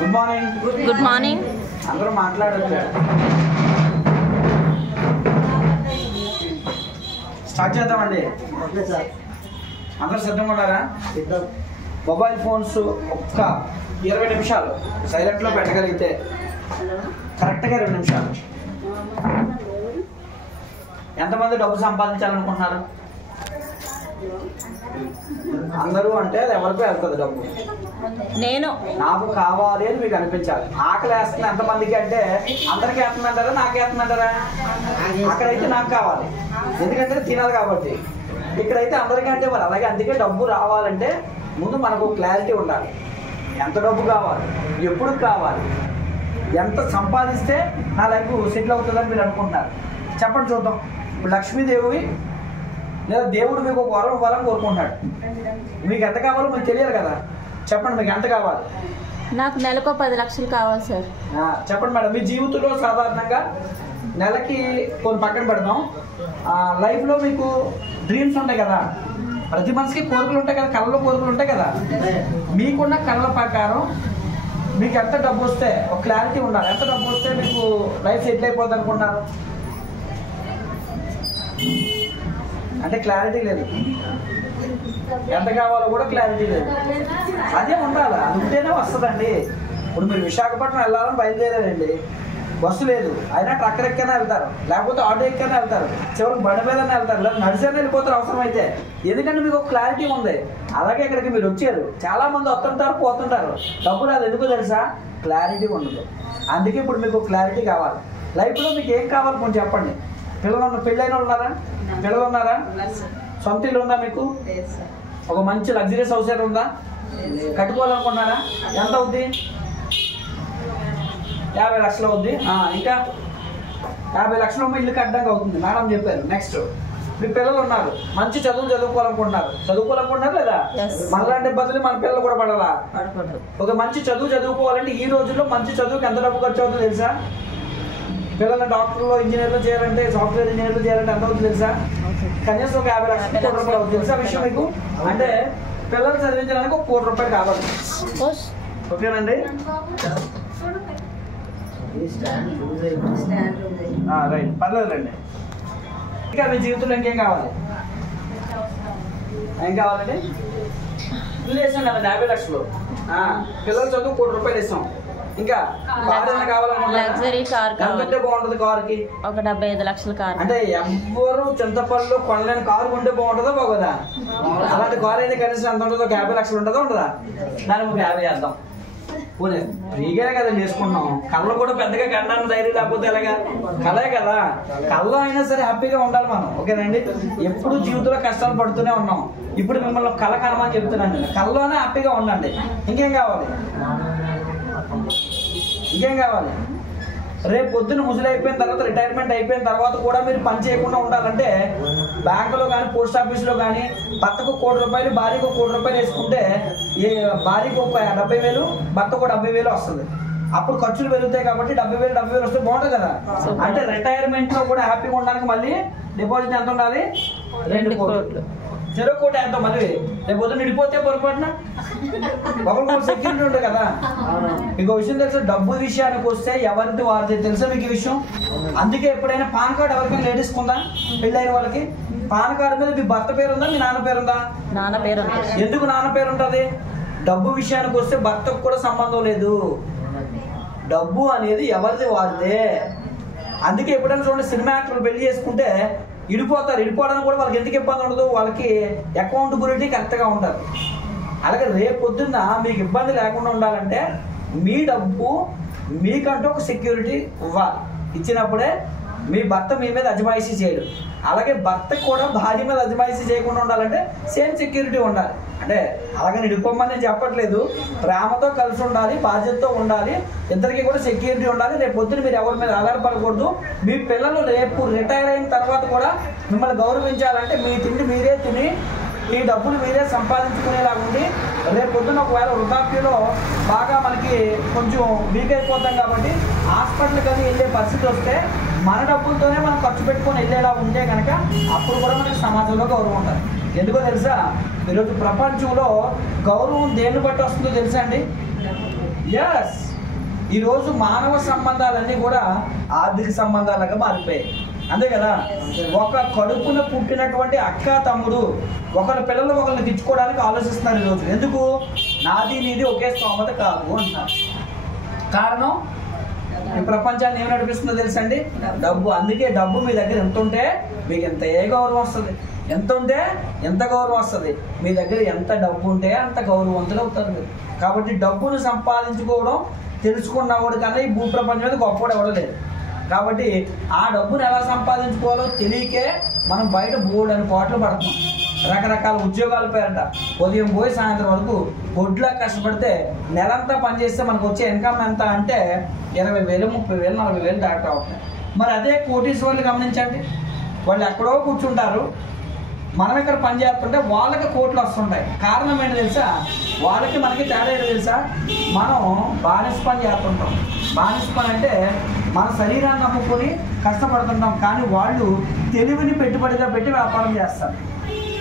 Good morning. Good morning. అందరూ మాట్లాడొచ్చు. Start చేద్దామండి. అందరూ సిద్ధంగా ఉన్నారా? మొబైల్ ఫోన్స్ ఒక్క 20 నిమిషాలు సైలెంట్లో పెట్టగలిగితే కరెక్ట్గా 2 నిమిషాలు. ఎంతమంది డబ్బు సంపాదించాలనుకుంటున్నారు? అందరూ అంటే ఎవరికి వెళ్తుంది డబ్బు. నేను నాకు కావాలి అని మీకు అనిపించాలి. ఆకలి వేస్తుంది ఎంతమందికి అంటే అందరికీ వేస్తుందంటారా, నాకు వేస్తుందంటారా? అక్కడైతే నాకు కావాలి, ఎందుకంటే తినాలి కాబట్టి. ఇక్కడైతే అందరికంటే మరి అలాగే. అందుకే డబ్బు రావాలంటే ముందు మనకు క్లారిటీ ఉండాలి. ఎంత డబ్బు కావాలి, ఎప్పుడు కావాలి, ఎంత సంపాదిస్తే నా లైఫ్ సెటిల్ అవుతుందని మీరు అనుకుంటున్నారు. చెప్పండి చూద్దాం. ఇప్పుడు లక్ష్మీదేవి లేదా దేవుడు మీకు ఒక వరం ఇవ్వాలని కోరుకుంటున్నాడు. మీకు ఎంత కావాలో మీకు తెలియాలి కదా. చెప్పండి, మీకు ఎంత కావాలి? నాకు నెలకు 10 లక్షలు కావాలి సార్. చెప్పండి మేడం. మీ జీవితంలో సాధారణంగా నెలకి కొన్ని పక్కన పెడదాం, లైఫ్లో మీకు డ్రీమ్స్ ఉంటాయి కదా. ప్రతి మనిషికి కోరికలు ఉంటాయి కదా, కళ్ళలో కోరికలు ఉంటాయి కదా. మీకున్న కళ్ళ ప్రకారం మీకు ఎంత డబ్బు వస్తే ఒక క్లారిటీ ఉండాలి. ఎంత డబ్బు వస్తే మీకు లైఫ్ సెటిల్ అయిపోద్ది అనుకుంటున్నారు? అంటే క్లారిటీ లేదు. ఎంత కావాలో కూడా క్లారిటీ లేదు. అదే ఉండాలి. అది ఉంటేనే వస్తుందండి. ఇప్పుడు మీరు విశాఖపట్నం వెళ్ళాలని బయలుదేరారండి, బస్సు లేదు, అయినా ట్రక్కర్ ఎక్కైనా వెళ్తారు, లేకపోతే ఆటో ఎక్కైనా వెళ్తారు, చివరికి బండి మీదనే వెళ్తారు, లేదా నడిచైనా వెళ్ళిపోతారు అవసరం అయితే. ఎందుకంటే మీకు ఒక క్లారిటీ ఉంది. అలాగే ఇక్కడికి మీరు వచ్చారు. చాలా మంది వస్తుంటారు, పోతుంటారు. డబ్బులు అది ఎందుకో తెలుసా? క్లారిటీ ఉండదు. అందుకే ఇప్పుడు మీకు క్లారిటీ కావాలి. లైఫ్లో మీకు ఏం కావాలి కొంచెం చెప్పండి. పెళ్ళైన వాళ్ళు ఉన్నారా? పిల్లలు ఉన్నారా? సొంత ఇల్లు ఉందా మీకు? ఒక మంచి లగ్జరీస్ హౌస్ ఉందా? కట్టుకోవాలనుకున్నారా? ఎంత అవుద్ది? 50 లక్షలు అవుద్ది. ఇంకా 50 లక్షలు ఇల్లు కట్టడానికి అవుతుంది మేడం చెప్పారు. నెక్స్ట్, మీ పిల్లలు ఉన్నారు, మంచి చదువులు చదువుకోవాలనుకుంటున్నారు లేదా? మనలాంటి ఇబ్బందులు మన పిల్లలు కూడా పడాలా? ఒక మంచి చదువు చదువుకోవాలంటే ఈ రోజుల్లో మంచి చదువుకి ఎంత డబ్బు ఖర్చు అవుతుందో తెలుసా? పిల్లల్ని డాక్టర్లు, ఇంజనీర్లు చేయాలంటే, సాఫ్ట్వేర్ ఇంజనీర్లు చేయాలంటే ఎంత అవుతుంది తెలుసా? కనీసం ఒక 50 లక్షల రూపాయలు అవుతుంది. తెలుసా విషయం మీకు? అంటే పిల్లలు చదివించడానికి ఒక 1 కోటి రూపాయలు కావాలి. ఓకేనండి? రైట్, పర్లేదులేండి. ఇంకా మీ జీవితంలో ఇంకేం కావాలి? ఏం కావాలండి? ఇల్లు వేసాం కదండి 50 లక్షలు. పిల్లలు చదువు 1 కోటి రూపాయలు ఇస్తాం. ఇంకా లగ్జరీ కార్ కావాలంటే బాగుంటది. కారుకి ఒక 75 లక్షల కార్. అంటే ఎవరు చింతపల్లిలో కొనలేని కారు ఉంటే బాగుంటుందా బాగోదా? అలాంటి కారు అయితే కనీసం ఎంత ఉంటుందో? 50 లక్షలు ఉంటుందా ఉండదా? దానికి ఒక 50 వేద్దాం. పోనీ ఫ్రీగానే కదా చేసుకున్నాం. కళ్ళు కూడా పెద్దగా కన్నాను ధైర్యం లేకపోతే ఎలాగా? కళే కదా. కళ్ళు అయినా సరే హ్యాపీగా ఉండాలి మనం. ఓకేనండి? ఎప్పుడు జీవితంలో కష్టాలు పడుతూనే ఉన్నాం. ఇప్పుడు మిమ్మల్ని కళ కనమని చెప్తున్నాను. కళ్ళలోనే హ్యాపీగా ఉండండి. ఇంకేం కావాలి? రేపు పొద్దున్న ముసలి అయిపోయిన తర్వాత, రిటైర్మెంట్ అయిపోయిన తర్వాత కూడా మీరు పని చేయకుండా ఉండాలంటే బ్యాంకులో కానీ, పోస్ట్ ఆఫీస్లో కానీ భర్తకు 1 కోటి రూపాయలు, భార్యకు 1 కోటి రూపాయలు వేసుకుంటే భార్యకు ఒక 70,000, భర్తకు 70,000 వస్తుంది. అప్పుడు ఖర్చులు పెరుగుతాయి కాబట్టి 70,000 వస్తే బాగుంటుంది కదా. అంటే రిటైర్మెంట్ లో కూడా హ్యాపీగా ఉండడానికి మళ్ళీ డిపాజిట్ ఎంత ఉండాలి? 2 కోట్లు. 0 కోటి ఎంత మళ్ళీ రేపు పొద్దున్న విడిపోతే పొరపాటున ఒకరికి సెక్యూరిటీ ఉంటుంది కదా. మీకు విషయం తెలుసా? డబ్బు విషయానికి వస్తే ఎవరిది వారిది. తెలుసా మీకు ఈ విషయం? అందుకే ఎప్పుడైనా పాన్ కార్డు ఎవరికైనా లేడీస్ ఉందా? పెళ్ళైన వాళ్ళకి పాన్ కార్డు మీద మీ భర్త పేరు ఉందా, మీ నాన్న పేరు ఉందా? నాన్న పేరు. ఎందుకు నాన్న పేరు ఉంటుంది? డబ్బు విషయానికి వస్తే భర్తకు కూడా సంబంధం లేదు. డబ్బు అనేది ఎవరిది వారిదే. అందుకే ఎప్పుడైనా చూడండి, సినిమా యాక్టర్లు పెళ్లి చేసుకుంటే ఇడిపోతారు. ఇడిపోవడానికి కూడా వాళ్ళకి ఎందుకు ఇబ్బంది ఉండదు? వాళ్ళకి అకౌంటబిలిటీ కరెక్ట్గా ఉంటారు. అలాగే రేపు పొద్దున్న మీకు ఇబ్బంది లేకుండా ఉండాలంటే మీ డబ్బు మీకంటూ ఒక సెక్యూరిటీ ఇవ్వాలి. ఇచ్చినప్పుడే మీ భర్త మీ మీద అజమాయిషీ చేయడు. అలాగే భర్తకు కూడా భార్య మీద అజమాయిషీ చేయకుండా ఉండాలంటే సేమ్ సెక్యూరిటీ ఉండాలి. అంటే అలాగే నిడిపోమని నేను చెప్పట్లేదు. ప్రేమతో కలిసి ఉండాలి, బాధ్యతతో ఉండాలి, ఇద్దరికి కూడా సెక్యూరిటీ ఉండాలి. రేపు పొద్దున మీరు ఎవరి మీద ఆధారపడకూడదు. మీ పిల్లలు రేపు రిటైర్ అయిన తర్వాత కూడా మిమ్మల్ని గౌరవించాలంటే మీ తిండి మీరే తిని, ఈ డబ్బులు మీరే సంపాదించుకునేలాగా ఉండి, రేపు పొద్దున్న ఒకవేళ వృద్ధాప్యంలో బాగా మనకి కొంచెం వీక్ అయిపోతాం కాబట్టి హాస్పిటల్ కానీ వెళ్ళే పరిస్థితి వస్తే మన డబ్బులతోనే మనం ఖర్చు పెట్టుకొని వెళ్ళేలా ఉంటే కనుక అప్పుడు కూడా మనకి సమాజంలో గౌరవం ఉంటుంది. ఎందుకో తెలుసా? ఈరోజు ప్రపంచంలో గౌరవం దేన్ని బట్టి వస్తుందో తెలుసా అండి? ఎస్, ఈరోజు మానవ సంబంధాలన్నీ కూడా ఆర్థిక సంబంధాలుగా మారిపోయాయి, అంతే కదా. ఒక కడుపున పుట్టినటువంటి అక్క తమ్ముడు ఒకరి పిల్లలు ఒకరిని తెచ్చుకోవడానికి ఆలోచిస్తున్నారు ఈరోజు. ఎందుకు? నాది నీది ఒకే స్తోమత కాదు అంటున్నారు. కారణం ఈ ప్రపంచాన్ని ఏమి నడిపిస్తుందో తెలుసండి? డబ్బు. అందుకే డబ్బు మీ దగ్గర ఎంత ఉంటే మీకు ఎంత గౌరవం వస్తుంది, ఎంత ఉంటే ఎంత గౌరవం వస్తుంది. మీ దగ్గర ఎంత డబ్బు ఉంటే అంత గౌరవవంతులు అవుతారు మీరు. కాబట్టి డబ్బును సంపాదించుకోవడం తెలుసుకున్నవాడు కన్నా ఈ భూప్రపంచం మీద గొప్పవాడు ఎవడో లేదు. కాబట్టి ఆ డబ్బును ఎలా సంపాదించుకోవాలో తెలియకే మనం బయట బోర్డు అని పాటలు పడుతున్నాం. రకరకాల ఉద్యోగాల పేరట ఉదయం పోయి సాయంత్రం వరకు బొడ్లా కష్టపడితే నెలంతా పనిచేస్తే మనకు వచ్చే ఇన్కమ్ ఎంత అంటే 20,000, 30,000, 40,000 దాకా అవుతాయి. మరి అదే కోటీశ్వర్లు గమనించండి, వాళ్ళు ఎక్కడో కూర్చుంటారు, మనం ఇక్కడ పని చేస్తుంటే వాళ్ళకి కోట్లు వస్తుంటాయి. కారణం ఏంటి తెలుసా? వాళ్ళకి మనకి తేడా ఏంటి తెలుసా? మనం బానిస పని చేస్తుంటాం. బానిస పని అంటే మన శరీరాన్ని నమ్ముకొని కష్టపడుతుంటాం, కానీ వాళ్ళు తెలివిని పెట్టుబడిగా పెట్టి వ్యాపారం చేస్తారు.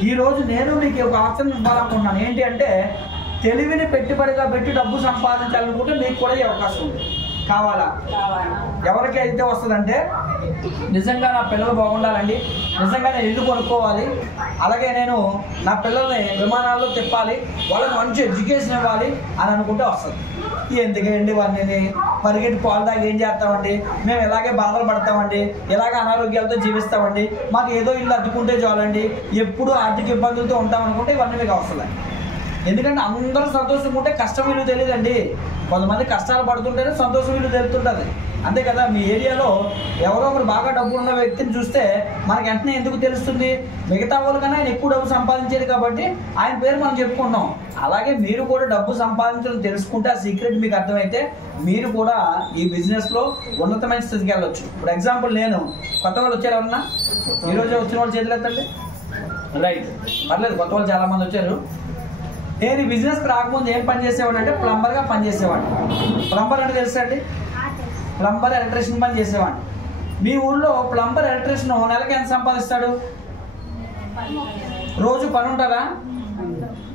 ఈరోజు నేను మీకు ఒక ఆప్షన్ ఇవ్వాలనుకుంటున్నాను. ఏంటి అంటే తెలివిని పెట్టుబడిగా పెట్టి డబ్బు సంపాదించాలనుకుంటే మీకు కూడా ఈ అవకాశం ఉంది. కావాలా? ఎవరికి అయితే వస్తుందంటే నిజంగా నా పిల్లలు బాగుండాలండి, నిజంగా నేను ఇల్లు కొనుక్కోవాలి, అలాగే నేను నా పిల్లల్ని విమానాల్లో తిప్పాలి, వాళ్ళకి మంచి ఎడ్యుకేషన్ ఇవ్వాలి అని అనుకుంటే వస్తుంది. ఎందుకండి వాడిని పరిగెట్టి పాలు దాకా ఏం చేస్తామండి, మేము ఇలాగే బాధలు పడతామండి, ఇలాగే అనారోగ్యాలతో జీవిస్తామండి, మాకు ఏదో ఇల్లు అద్దుకుంటే చాలండి, ఎప్పుడు ఆర్థిక ఇబ్బందులతో ఉంటామనుకుంటే ఇవన్నీ మీకు వస్తుంది. ఎందుకంటే అందరూ సంతోషంగా ఉంటే కష్టం విలువ తెలియదండి. కొంతమంది కష్టాలు పడుతుంటేనే సంతోషం విలువ తెలుస్తుంటుంది, అంతే కదా. మీ ఏరియాలో ఎవరో ఒకరు బాగా డబ్బు ఉన్న వ్యక్తిని చూస్తే మనకి వెంటనే ఎందుకు తెలుస్తుంది? మిగతా వాళ్ళకన్నా ఆయన ఎక్కువ డబ్బు సంపాదించేది కాబట్టి ఆయన పేరు మనం చెప్పుకుంటాం. అలాగే మీరు కూడా డబ్బు సంపాదించడం తెలుసుకుంటే ఆ సీక్రెట్ మీకు అర్థమైతే మీరు కూడా ఈ బిజినెస్లో ఉన్నతమైన స్థితికి వెళ్ళొచ్చు. ఇప్పుడు ఎగ్జాంపుల్, నేను కొత్త వాళ్ళు వచ్చారు ఎవరన్నా? ఈరోజు వచ్చిన వాళ్ళు చేతులు ఎత్తండి. రైట్, పర్లేదు, కొత్త వాళ్ళు చాలా మంది వచ్చారు. నేను ఈ బిజినెస్కి రాకముందు ఏం పని చేసేవాడు అంటే ప్లంబర్గా పనిచేసేవాడు. ప్లంబర్ అంటే తెలుసా అండి? ప్లంబర్, ఎలక్ట్రీషియన్ పని చేసేవాడు. మీ ఊళ్ళో ప్లంబర్, ఎలక్ట్రీషియన్ నెలకి ఎంత సంపాదిస్తాడు? రోజు పని ఉంటుందా?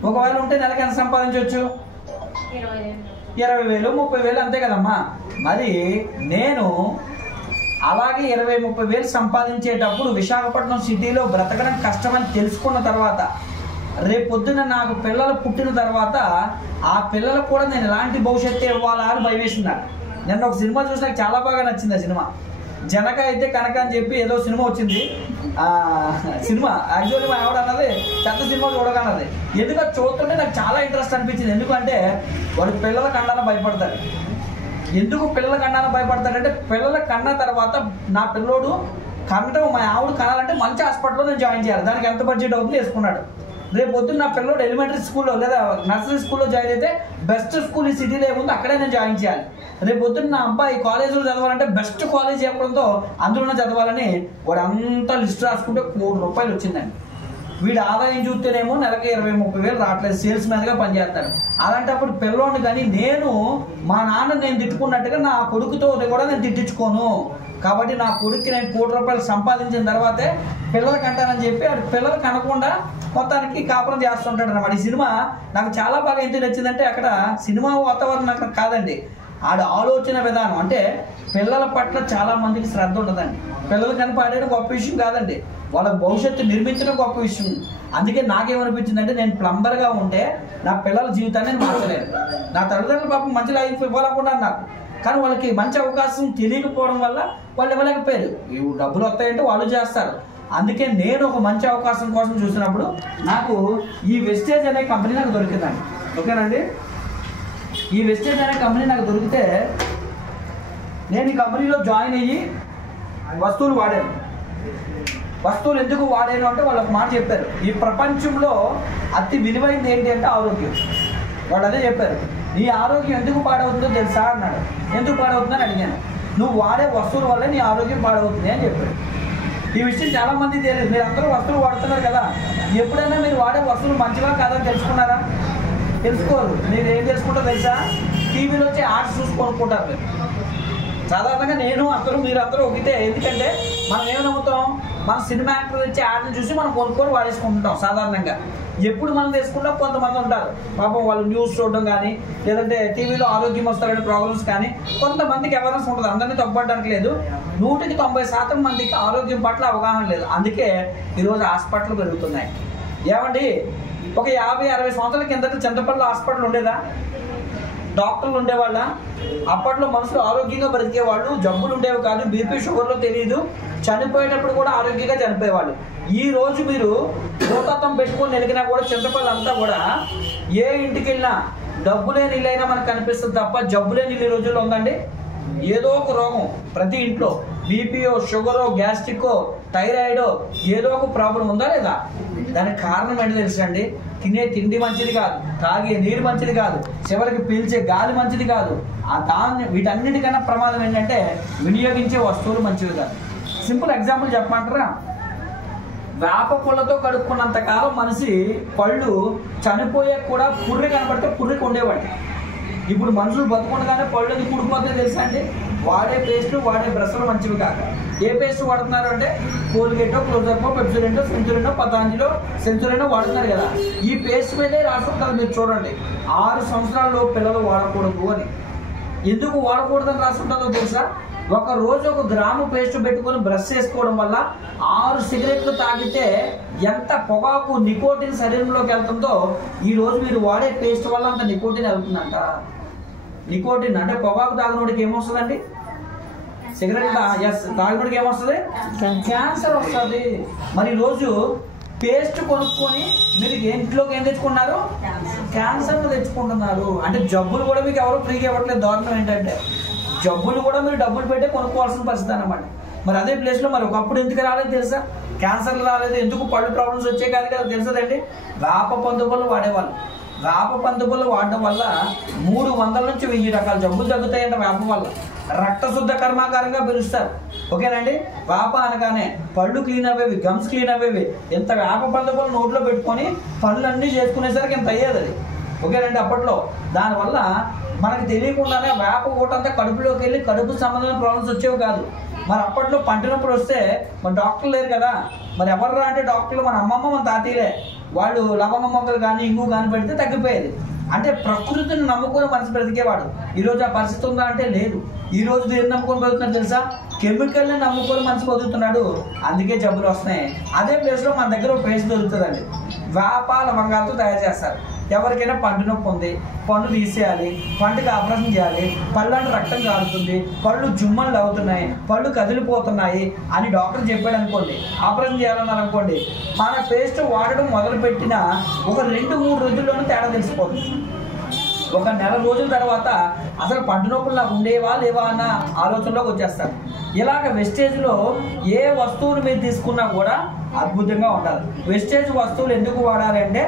ఒకవేళ ఉంటే నెలకి ఎంత సంపాదించవచ్చు? 20,000, 30,000 అంతే కదమ్మా. మరి నేను అలాగే 20-30,000 సంపాదించేటప్పుడు విశాఖపట్నం సిటీలో బ్రతకడం కష్టమని తెలుసుకున్న తర్వాత రేపొద్దున నాకు పిల్లలు పుట్టిన తర్వాత ఆ పిల్లలకు కూడా నేను ఎలాంటి భవిష్యత్తు ఇవ్వాలా అని భయం వేసింది. నేను ఒక సినిమా చూసి నాకు చాలా బాగా నచ్చింది. ఆ సినిమా జనక అయితే కనుక అని చెప్పి ఏదో సినిమా వచ్చింది. సినిమా యాక్చువల్లీ మా ఆవిడ అన్నది చెత్త సినిమా చూడగలది. ఎందుకంటే చూస్తుంటే నాకు చాలా ఇంట్రెస్ట్ అనిపించింది. ఎందుకంటే వాడు పిల్లల కన్నాన భయపడతాడు. ఎందుకు పిల్లల కన్నాన భయపడతాడంటే పిల్లల కన్న తర్వాత నా పిల్లోడు కనటం, మా ఆవిడ కనాలంటే మంచి హాస్పిటల్లో నేను జాయిన్ చేయాలి, దానికి ఎంత బడ్జెట్ అవుతుంది వేసుకున్నాడు. రేపు పొద్దున్న నా పిల్లోడు ఎలిమెంటరీ స్కూల్లో లేదా నర్సరీ స్కూల్లో జాయిన్ అయితే బెస్ట్ స్కూల్ ఈ సిటీలో ఏముందో అక్కడే నేను జాయిన్ చేయాలి. రేపు పొద్దున్న నా అబ్బాయి కాలేజీలో చదవాలంటే బెస్ట్ కాలేజ్ చెప్పడంతో అందులోనే చదవాలని వాడు అంతా లిస్ట్ రాసుకుంటే ₹1,00,00,000 వచ్చిందండి. వీడు ఆదాయం చూస్తేనేమో నెలకి 20-30,000 రావట్లేదు, సేల్స్ మ్యాన్గా పనిచేస్తాడు. అలాంటప్పుడు పిల్లోడిని కానీ నేను మా నాన్న నేను తిట్టుకున్నట్టుగా నా కొడుకుతో కూడా నేను తిట్టించుకోను. కాబట్టి నా కొడుక్కి నేను ₹1,00,00,000 సంపాదించిన తర్వాతే పిల్లలకి అంటానని చెప్పి ఆడు పిల్లలకి అనకుండా మొత్తానికి కాపురం చేస్తుంటాడు అన్నమాట. ఈ సినిమా నాకు చాలా బాగా ఎందుకు నచ్చిందంటే అక్కడ సినిమా వాతావరణం అక్కడ కాదండి, ఆడు ఆలోచన విధానం. అంటే పిల్లల పట్ల చాలా మందికి శ్రద్ధ ఉంటుందండి. పిల్లలు కనపడేది గొప్ప విషయం కాదండి, వాళ్ళ భవిష్యత్తు నిర్మించడం గొప్ప విషయం. అందుకే నాకేమనిపించిందంటే నేను ప్లంబర్గా ఉంటే నా పిల్లల జీవితాన్ని నేను మార్చలేను. నా తల్లిదండ్రులు పాపం మంచి లైఫ్ ఇవ్వాలనుకున్నాను నాకు, కానీ వాళ్ళకి మంచి అవకాశం తెలియకపోవడం వల్ల వాళ్ళు ఇవ్వలేకపోయారు. డబ్బులు వస్తాయంటే వాళ్ళు చేస్తారు. అందుకే నేను ఒక మంచి అవకాశం కోసం చూసినప్పుడు నాకు ఈ వెస్టేజ్ అనే కంపెనీ నాకు దొరికిందండి. ఓకేనండి, ఈ వెస్టేజ్ అనే కంపెనీ నాకు దొరికితే నేను ఈ కంపెనీలో జాయిన్ అయ్యి వస్తువులు వాడాను. వస్తువులు ఎందుకు వాడాను అంటే వాళ్ళు ఒక మాట చెప్పారు, ఈ ప్రపంచంలో అతి విలువైనది ఏంటి అంటే ఆరోగ్యం. వాళ్ళు అదే చెప్పారు, నీ ఆరోగ్యం ఎందుకు పాడవుతుందో తెలుసా అన్నాడు. ఎందుకు పాడవుతుందని అడిగాను. నువ్వు వాడే వస్తువుల వల్ల నీ ఆరోగ్యం పాడవుతుంది అని చెప్పాడు. ఈ విషయం చాలా మంది తెలియదు. మీరు అందరూ వస్తువులు వాడుతున్నారు కదా, ఎప్పుడైనా మీరు వాడే వస్తువులు మంచిగా కాదని తెలుసుకున్నారా? తెలుసుకోరు. మీరు ఏం తెలుసుకుంటారో తెలుసా? టీవీలో వచ్చే యాడ్స్ చూసి కొనుక్కుంటారు. మీరు సాధారణంగా నేను అందరూ మీరందరూ ఒకటే. ఎందుకంటే మనం ఏమి నమ్ముతాం, మన సినిమా యాక్టర్ వచ్చే యాడ్ని చూసి మనం కొనుక్కొని వాడేసుకుంటాం. సాధారణంగా ఎప్పుడు మనం తీసుకుంటాం, కొంతమంది ఉంటారు పాపం వాళ్ళు న్యూస్ చూడడం కానీ లేదంటే టీవీలో ఆరోగ్యం వస్తారనే ప్రోగ్రామ్స్ కానీ కొంతమందికి అవేర్నెస్ ఉంటుంది. అందరినీ తప్పడానికి లేదు, 100% మందికి ఆరోగ్యం పట్ల అవగాహన లేదు. అందుకే ఈరోజు హాస్పిటల్ పెరుగుతున్నాయి. ఏమండి, ఒక 50-60 సంవత్సరాల కిందట చింతపల్లి హాస్పిటల్ ఉండేదా? డాక్టర్లు ఉండేవాళ్ళ? అప్పట్లో మనుషులు ఆరోగ్యంగా బ్రతికేవాళ్ళు, జబ్బులు ఉండేవి కాదు, బీపీ షుగర్లో తెలియదు, చనిపోయేటప్పుడు కూడా ఆరోగ్యంగా చనిపోయేవాళ్ళు. ఈ రోజు మీరు భూతత్వం పెట్టుకొని వెలిగినా కూడా చింతపల్లి అంతా కూడా ఏ ఇంటికి వెళ్ళినా డబ్బులే నీళ్ళైనా మనకు కనిపిస్తుంది తప్ప జబ్బులే నీళ్ళు ఈ రోజుల్లో ఉందండి. ఏదో ఒక రోగం ప్రతి ఇంట్లో, బీపీఓ, షుగరో, గ్యాస్ట్రిక్కో, థైరాయిడో, ఏదో ఒక ప్రాబ్లం ఉందా లేదా? దానికి కారణం ఏంటో తెలుసండి, తినే తిండి మంచిది కాదు, తాగే నీరు మంచిది కాదు, చివరికి పీల్చే గాలి మంచిది కాదు. వీటన్నిటికన్నా ప్రమాదం ఏంటంటే వినియోగించే వస్తువులు మంచివి కాదు. సింపుల్ ఎగ్జాంపుల్ చెప్పమంటారా? వేప పుల్లతో కడుక్కున్నంత కాలం మనిషి పళ్ళు చనిపోయే కూడా పుర్రె కనపడితే పుర్రెకి ఉండేవాడి. ఇప్పుడు మనుషులు బతుకుండగానే పళ్ళు అది కుడిపోతే తెలుసా అండి? వాడే పేస్ట్లు, వాడే బ్రష్లు మంచివి కాక ఏ పేస్ట్ వాడుతున్నారు అంటే కోల్గేటో, క్లోజప్పో, పెప్సోడెంటో, సెంచురీనో, పతాంజలిలో, సెంచురీనో వాడుతున్నారు కదా. ఈ పేస్ట్ మీదే రాసుకుంటారు. మీరు చూడండి, 6 సంవత్సరాల్లో పిల్లలు వాడకూడదు అని. ఎందుకు వాడకూడదని రాసుకుంటుందో తెలుసా? ఒక రోజు 1 గ్రాము పేస్ట్ పెట్టుకొని బ్రష్ చేసుకోవడం వల్ల 6 సిగరెట్లు తాగితే ఎంత పొగాకు నికోటిన్ శరీరంలోకి వెళ్తుందో ఈ రోజు మీరు వాడే పేస్ట్ వల్ల అంత నికోటిన్ వెళ్తుందంట. నికోటిన్ అంటే పొగాకు తాగినోడికి ఏమొస్తుందండి? సిగరెట్ తాగినోడికి ఏమొస్తుంది? క్యాన్సర్ వస్తుంది. మరి ఈరోజు పేస్ట్ కొనుక్కొని మీరు ఇంట్లోకి ఏం తెచ్చుకున్నారు? క్యాన్సర్ తెచ్చుకుంటున్నారు. అంటే జబ్బులు కూడా మీకు ఎవరు ఫ్రీగా ఇవ్వట్లేదు. దారుణం ఏంటంటే జబ్బులు కూడా మీరు డబ్బులు పెట్టే కొనుక్కోవాల్సిన పరిస్థితి అన్నమాట. మరి అదే ప్లేస్లో మరి ఒకప్పుడు ఎందుకు రాలేదు తెలుసా? క్యాన్సర్లు రాలేదు, ఎందుకు పళ్ళు ప్రాబ్లమ్స్ వచ్చే కాదు కదా తెలుసదండి. వేప పందుపళ్ళు వాడేవాళ్ళు. వేప పందుపళ్ళు వాడడం వల్ల 300 నుంచి 1000 రకాల జబ్బులు తగ్గుతాయంట వేప వల్ల. రక్త శుద్ధ కర్మాకారంగా పిలుస్తారు. ఓకేనండి. వేప అనగానే పళ్ళు క్లీన్ అవ్వేవి, గమ్స్ క్లీన్ అవ్వేవి. ఇంత వేప పందుపళ్ళు నోట్లో పెట్టుకొని పళ్ళన్నీ చేసుకునేసరికి ఇంత అయ్యేది అది. ఓకేనండి. అప్పట్లో దానివల్ల మనకు తెలియకుండానే వేప ఊటంతా కడుపులోకి వెళ్ళి కడుపు సంబంధమైన ప్రాబ్లమ్స్ వచ్చేవి కాదు. మరి అప్పట్లో పంటినప్పుడు వస్తే మరి డాక్టర్లు లేరు కదా, మరి ఎవర్రా అంటే డాక్టర్లు మన అమ్మమ్మ, మన తాతయ్యలే. వాళ్ళు లవంగ మొక్కలు కానీ ఇంగు కానీ పెడితే తగ్గిపోయేది. అంటే ప్రకృతిని నమ్ముకొని మనిషి బ్రతికేవాడు. ఈరోజు ఆ పరిస్థితి ఉందా అంటే లేదు. ఈ రోజు దేన్ని నమ్ముకొని బతుకుతున్నాడు తెలుసా? కెమికల్ని నమ్ముకొని మనిషి బతుకుతున్నాడు. అందుకే జబ్బులు వస్తున్నాయి. అదే ప్లేస్లో మన దగ్గర ఒక పేస్ట్ దొరుకుతుందండి. వేప లవంగాలతో తయారు చేస్తారు. ఎవరికైనా పండు నొప్పి ఉంది, పళ్ళు తీసేయాలి, పండుకి ఆపరేషన్ చేయాలి, పళ్ళంటే రక్తం కారుతుంది, పళ్ళు జుమ్మలు అవుతున్నాయి, పళ్ళు కదిలిపోతున్నాయి అని డాక్టర్ చెప్పాడు అనుకోండి, ఆపరేషన్ చేయాలన్నారు అనుకోండి, మన పేస్ట్ వాడడం మొదలుపెట్టిన ఒక 2-3 రోజుల్లోనే తేడా తెలిసిపోతుంది. ఒక నెల రోజుల తర్వాత అసలు పండు నొప్పులు నాకు ఉండేవా లేవా అన్న ఆలోచనలోకి వచ్చేస్తారు. ఇలాగ వెస్టేజ్లో ఏ వస్తువులు మీరు తీసుకున్నా కూడా అద్భుతంగా ఉండాలి. వెస్టేజ్ వస్తువులు ఎందుకు వాడాలి అంటే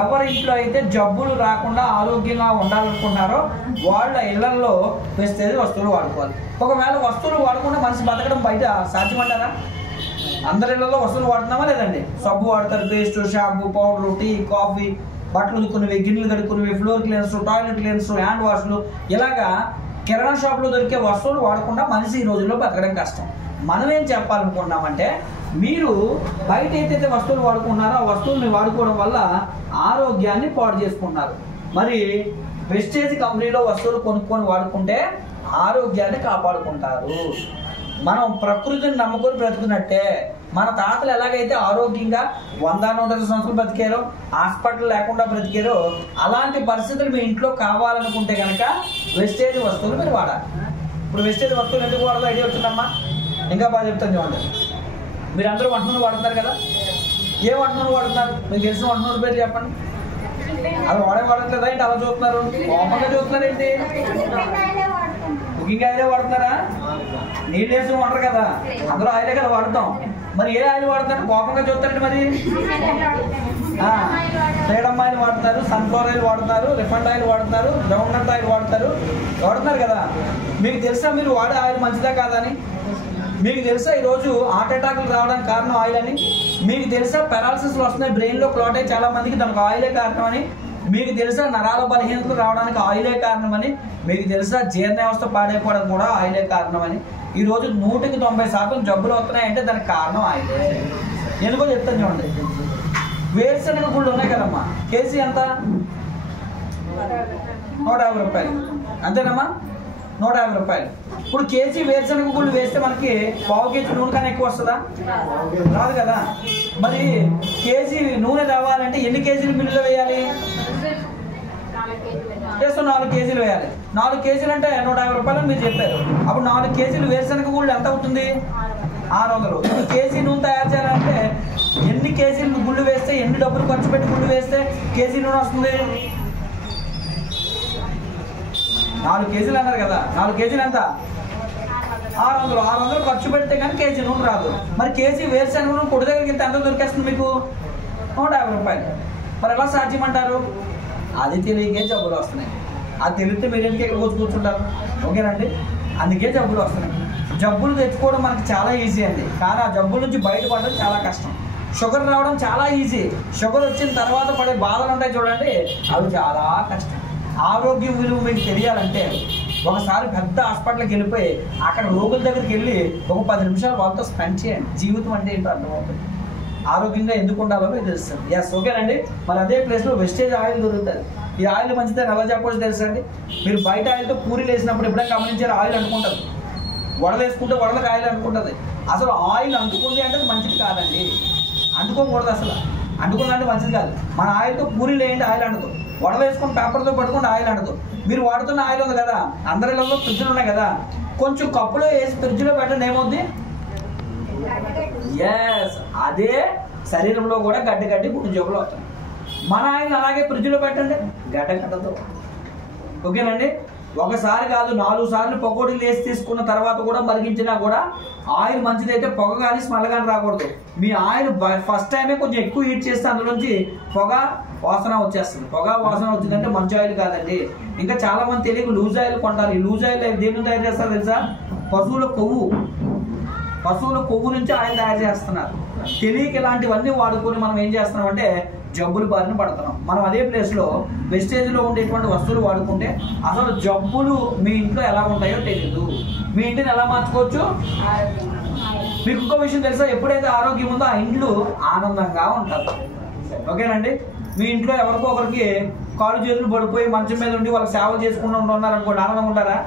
ఎవరి ఇంట్లో అయితే జబ్బులు రాకుండా ఆరోగ్యంగా ఉండాలనుకుంటున్నారో వాళ్ళ ఇళ్లలో వెస్టేజ్ వస్తువులు వాడుకోవాలి. ఒకవేళ వస్తువులు వాడకుండా మనిషి బతకడం బయట సాధ్యమంటారా? అందరి ఇళ్లలో వస్తువులు వాడుతున్నామా లేదండి? సబ్బు వాడతారు, paste, shampoo, powder, tea, coffee, బట్టలు ఉతుక్కునేవి, గిన్నెలు కడుక్కునేవి, floor cleaners, toilet cleaners, hand వాష్లు, ఇలాగా కిరాణా షాప్లో దొరికే వస్తువులు వాడకుండా మనిషి ఈ రోజుల్లో బతకడం కష్టం. మనం ఏం చెప్పాలనుకున్నామంటే మీరు బయట ఏదైతే వస్తువులు వాడుకున్నారో ఆ వస్తువుల్ని వాడుకోవడం వల్ల ఆరోగ్యాన్ని పాడు చేసుకుంటున్నారు. మరి వెస్టేజ్ కంపెనీలో వస్తువులు కొనుక్కొని వాడుకుంటే ఆరోగ్యాన్ని కాపాడుకుంటారు. మనం ప్రకృతిని నమ్ముకొని బ్రతుకున్నట్టే. మన తాతలు ఎలాగైతే ఆరోగ్యంగా 100-150 సంవత్సరాలు బ్రతికారో, హాస్పిటల్ లేకుండా బ్రతికారో, అలాంటి పరిస్థితులు మీ ఇంట్లో కావాలనుకుంటే కనుక వెస్టేజ్ వస్తువులు మీరు వాడాలి. ఇప్పుడు వెస్టేజ్ వస్తువులు ఎందుకు వాడాలో ఐడియా వచ్చిందమ్మా? ఇంకా బాగా చెప్తాను చూడండి. మీరు అందరూ వంట నూనె వాడుతున్నారు కదా, ఏ వంట నూనె వాడుతున్నారు? మీకు తెలిసిన వంట నూనె పేరు చెప్పండి. అది వాడట్లేదా ఏంటి అలా చూస్తున్నారు? కోపంగా చూస్తున్నారు ఏంటి? కుకింగ్ ఆయిలే వాడుతున్నారా? నీళ్ళు వేసి వాడరు కదా, అందరూ ఆయిలే కదా వాడతాం. మరి ఏ ఆయిల్ వాడుతున్నారు? కోపంగా చూస్తారండి. మరి ఫ్రీడమ్ ఆయిల్ వాడుతున్నారు, సన్ఫ్లవర్ ఆయిల్ వాడుతున్నారు, రిఫైండ్ ఆయిల్ వాడుతున్నారు, గ్రౌండ్ నట్ ఆయిల్ వాడుతున్నారు కదా. మీకు తెలుసా మీరు వాడే ఆయిల్ మంచిదా కాదని? మీకు తెలుసా ఈరోజు హార్ట్ అటాక్లు రావడానికి కారణం ఆయిల్ అని? మీకు తెలుసా పెరాలసిస్లు వస్తున్నాయి, బ్రెయిన్లో క్లాట్ అయ్యి చాలా మందికి దానికి ఆయిలే కారణం అని? మీకు తెలుసా నరాల బలహీనతలు రావడానికి ఆయిలే కారణమని? మీకు తెలుసా జీర్ణ వ్యవస్థ పాడైపోవడం కూడా ఆయిలే కారణమని? ఈరోజు 100% జబ్బులు వస్తున్నాయంటే దానికి కారణం ఆయిలే. ఎందుకో చెప్తాను చూడండి. వేరుశనగ గుళ్ళు ఉన్నాయి కదమ్మా, కేజీ ఎంత? 150 రూపాయలు అంతేనమ్మా, 150 రూపాయలు. ఇప్పుడు కేజీ వేరుశనగ గుళ్ళు వేస్తే మనకి పావు కేజీ నూనె కన్నా ఎక్కువ వస్తుందా? రాదు కదా. మరి కేజీ నూనె రావాలంటే ఎన్ని కేజీలు మిల్లులో వేయాలి? 4 కేజీలు వేయాలి. 4 కేజీలు అంటే 150 రూపాయలు మీరు చెప్పారు. అప్పుడు 4 కేజీలు వేరుశనగ గుళ్ళు ఎంత అవుతుంది? 600. ఇప్పుడు కేజీ నూనె తయారు చేయాలంటే ఎన్ని కేజీలు గుళ్ళు వేస్తే, ఎన్ని డబ్బులు ఖర్చు పెట్టి గుళ్ళు వేస్తే కేజీ నూనె వస్తుంది? 4 కేజీలు అన్నారు కదా, 4 కేజీలు ఎంత? 600. 600 ఖర్చు పెడితే కానీ కేజీ నూనె రాదు. మరి కేజీ వేరుశనగ నూనె కొడి దగ్గరికి వెళ్తే ఎంత దొరికేస్తుంది మీకు? 150 రూపాయలు. మరి ఎలా సాధ్యమంటారు? అది తెలియకే జబ్బులు వస్తున్నాయి. అది తెలిస్తే మీరు ఎందుకు ఇక్కడ కూర్చుంటారు? ఓకేనండి, అందుకే జబ్బులు వస్తున్నాయి. జబ్బులు తెచ్చుకోవడం మనకి చాలా ఈజీ అండి, కానీ ఆ జబ్బుల నుంచి బయటపడడం చాలా కష్టం. షుగర్ రావడం చాలా ఈజీ, షుగర్ వచ్చిన తర్వాత పడే బాధలు ఉంటాయి చూడండి, అవి చాలా కష్టం. ఆరోగ్యం విలువ మీకు తెలియాలంటే ఒకసారి పెద్ద హాస్పిటల్కి వెళ్ళిపోయి అక్కడ రోగుల దగ్గరికి వెళ్ళి ఒక 10 నిమిషాలు వాళ్ళతో స్పెండ్ చేయండి. జీవితం అంటే ఏంటో అర్థమవుతుంది, ఆరోగ్యంగా ఎందుకు ఉండాలో మీకు తెలుస్తుంది. ఎస్, ఓకేనండి. మరి అదే ప్లేస్లో వెస్టేజ్ ఆయిల్ దొరుకుతుంది. ఈ ఆయిల్ మంచిదని ఎలా చెప్పవచ్చు తెలుసండి? మీరు బయట ఆయిల్తో పూరీలు వేసినప్పుడు ఎప్పుడైనా గమనించారు? ఆయిల్ అంటుకుంటుంది. వడలు వేసుకుంటే వడలకు ఆయిల్ అంటుకుంటుంది. అసలు ఆయిల్ అంటుకుంది అంటే మంచిది కాదండి, అంటుకోకూడదు. అసలు అంటుకుందంటే మంచిది కాదు. మన ఆయిల్తో పూరీలు వేయండి, ఆయిల్ అంటుకో. వడలు వేసుకొని పేపర్తో పట్టుకుంటే ఆయిల్ అంటుకో. మీరు వాడుతున్న ఆయిల్ ఉంది కదా, అందరిలో ఫ్రిడ్జ్లు ఉన్నాయి కదా, కొంచెం కప్పులో వేసి ఫ్రిడ్జ్లో పెట్టండి, ఏమవుద్ది? ఎస్, అదే శరీరంలో కూడా గడ్డ గడ్డి గుడ్డు జబ్బులు అవుతాయి. మన ఆయిల్ అలాగే ఫ్రిడ్జ్లో పెట్టండి, గడ్డ గడ్డతో. ఓకేనండి. ఒకసారి కాదు 4 సార్లు పకోడీలు వేసి తీసుకున్న తర్వాత కూడా మరిగించినా కూడా ఆయిల్ మంచిదైతే పొగ కానీ స్మెల్ కానీ రాకూడదు. మీ ఆయిల్ ఫస్ట్ టైమే కొంచెం ఎక్కువ హీట్ చేస్తే అందులోంచి పొగ వాసన వచ్చేస్తుంది. పొగ వాసన వచ్చిందంటే మంచి ఆయిల్ కాదండి. ఇంకా చాలా మంది తెలియక లూజ్ ఆయిల్ కొంటారు. ఈ లూజ్ ఆయిల్ దేని తయారు చేస్తారు తెలుసా? పశువుల కొవ్వు నుంచి ఆయిల్ తయారు చేస్తున్నారు. తెలియక ఇలాంటివన్నీ వాడుకొని మనం ఏం చేస్తున్నాం అంటే జబ్బులు బారిన పడుతున్నాం. మనం అదే ప్లేస్లో వెస్టేజ్లో ఉండేటువంటి వస్తువులు వాడుకుంటే అసలు జబ్బులు మీ ఇంట్లో ఎలా ఉంటాయో తెలియదు. మీ ఇంటిని ఎలా మార్చుకోవచ్చు? మీకు ఇంకో విషయం తెలుసా? ఎప్పుడైతే ఆరోగ్యం ఉందో ఆ ఇంట్లో ఆనందంగా ఉంటారు. ఓకేనండి. మీ ఇంట్లో ఎవరికో ఒకరికి కాళ్ళు చేతులు పడిపోయి మంచం మీద ఉండి వాళ్ళకి సేవలు చేసుకుంటూ ఉన్నారనుకోండి, ఆనందంగా ఉంటారా?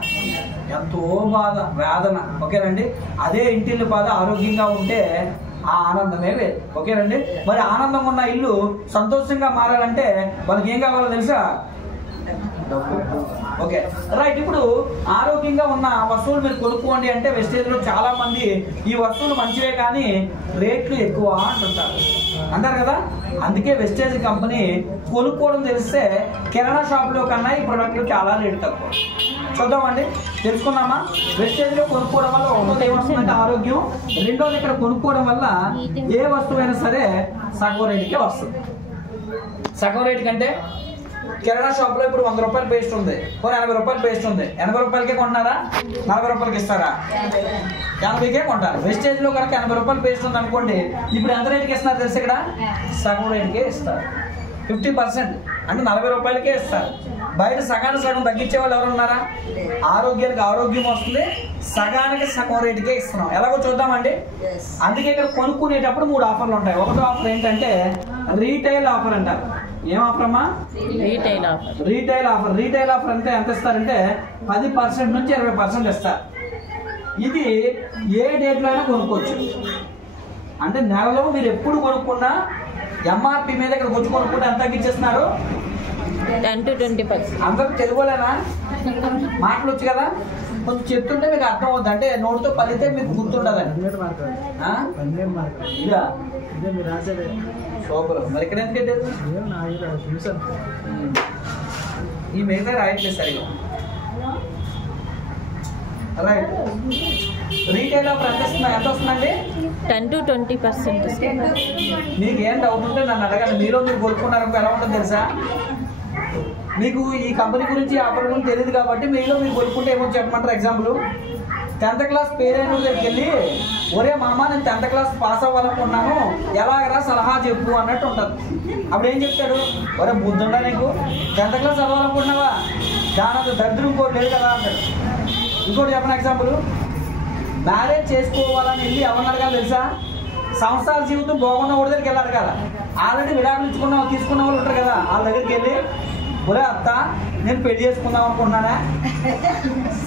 ఎంతో బాధ, వేదన. ఓకేనండి. అదే ఇంటిల్లి బాధ ఆరోగ్యంగా ఉంటే ఆ ఆనందమే వేరు. ఓకేనండి. మరి ఆనందంగా ఉన్న ఇల్లు సంతోషంగా మారాలంటే వాళ్ళకి ఏం కావాలో తెలుసా? Okay, right. ఇప్పుడు ఆరోగ్యంగా ఉన్న వస్తువులు మీరు కొనుక్కోండి అంటే వెస్టేజ్లో చాలా మంది ఈ వస్తువులు మంచివే కానీ రేట్లు ఎక్కువ అంటుంటారు, అంటారు కదా. అందుకే వెస్టేజ్ కంపెనీ కొనుక్కోవడం తెలిస్తే కిరాణా షాప్లో కన్నా ఈ ప్రొడక్ట్లు చాలా రేటు తక్కువ. చూద్దామండి, తెలుసుకున్నామా? వెస్టేజ్లో కొనుక్కోవడం వల్ల ఒకటి ఏమొస్తుందంటే ఆరోగ్యం, రెండోది ఇక్కడ కొనుక్కోవడం వల్ల ఏ వస్తువైనా సరే సగం రేటుకే వస్తుంది. సగం రేటు కంటే కిరాణా షాప్లో ఇప్పుడు 100 రూపాయల పేస్ట్ ఉంది, 80 రూపాయల పేస్ట్ ఉంది. 80 రూపాయలకే కొంటున్నారా? 40 రూపాయలకి ఇస్తారా? 80కే కొంటారు. వెస్టేజ్లో కనుక 80 రూపాయల పేస్ట్ ఉంది అనుకోండి, ఇప్పుడు ఎంత రేటుకి ఇస్తున్నారు తెలుసు? ఇక్కడ సగం రేటుకే ఇస్తారు. 50% అంటే 40 రూపాయలకే ఇస్తారు. బయట సగానికి సగం తగ్గించే వాళ్ళు ఎవరు ఉన్నారా? ఆరోగ్యానికి ఆరోగ్యం వస్తుంది, సగానికి సగం రేటుకే ఇస్తున్నాం. ఎలాగో చూద్దామండి. అందుకే ఇక్కడ కొనుక్కునేటప్పుడు 3 ఆఫర్లు ఉంటాయి. ఒకటో ఆఫర్ ఏంటంటే రీటైల్ ఆఫర్ అంటారు. ఏం ఆఫర్ అమ్మా? Retail offer. Retail offer. Retail offer అంటే ఎంత ఇస్తారంటే 10% నుంచి 20% ఇస్తారు. ఇది ఏ డేట్లో అయినా కొనుక్కోవచ్చు. అంటే నెలలో మీరు ఎప్పుడు కొనుక్కున్నా ఎంఆర్పి మీద ఇక్కడ వచ్చి కొనుక్కుంటే ఎంత తగ్గించేస్తున్నారు? 10 to 20%. అందరికి తెలుగులేనా? మాటలు వచ్చు కదా, కొంచెం చెప్తుంటే మీకు అర్థం అవుతుంది. అంటే నోటితో పలితే మీకు గుర్తుండదండి. ఇదా సూపర్. మరి ఇక్కడ ఎందుకు పెట్టారు? ఈ మిగతా రాయట్లేదు సరిగా. రైట్. రీటైల్ ఆఫర్ ఎంత వస్తుందండి? 10 to 20%. మీకు ఏం డౌట్ ఉంటే నన్ను అడగండి. మీరు కొనుక్కున్నారనుకో ఎలా ఉంటుందో తెలుసా? మీకు ఈ కంపెనీ గురించి ఆఫర్ గురించి తెలియదు కాబట్టి మీరు కొనుక్కుంటే ఏమో చెప్పమంటారు? ఎగ్జాంపుల్ 10th క్లాస్ పేరెంట్ దగ్గరికి వెళ్ళి ఒరే మామ నేను 10th క్లాస్ పాస్ అవ్వాలనుకున్నాను ఎలాగరా సలహా చెప్పు అన్నట్టు ఉంటుంది. అప్పుడు ఏం చెప్తాడు? ఒరే బుద్ధుండా నీకు 10th క్లాస్ చదవాలనుకుంటున్నావా, దాని దరిద్రం ఇంకోటి లేదు కదా అంటాడు. ఇంకోటి చెప్పిన ఎగ్జాంపుల్, మ్యారేజ్ చేసుకోవాలని వెళ్ళి ఎవరిని అడగాలి తెలుసా? సంసార జీవితం బాగున్న వాడి దగ్గరికి వెళ్ళి అడగాల. ఆల్రెడీ విడాకులు తీసుకున్న వాళ్ళు ఉంటారు కదా, వాళ్ళ దగ్గరికి వెళ్ళి ఒరే అత్త నేను పెళ్లి చేసుకుందాం అనుకుంటున్నానా,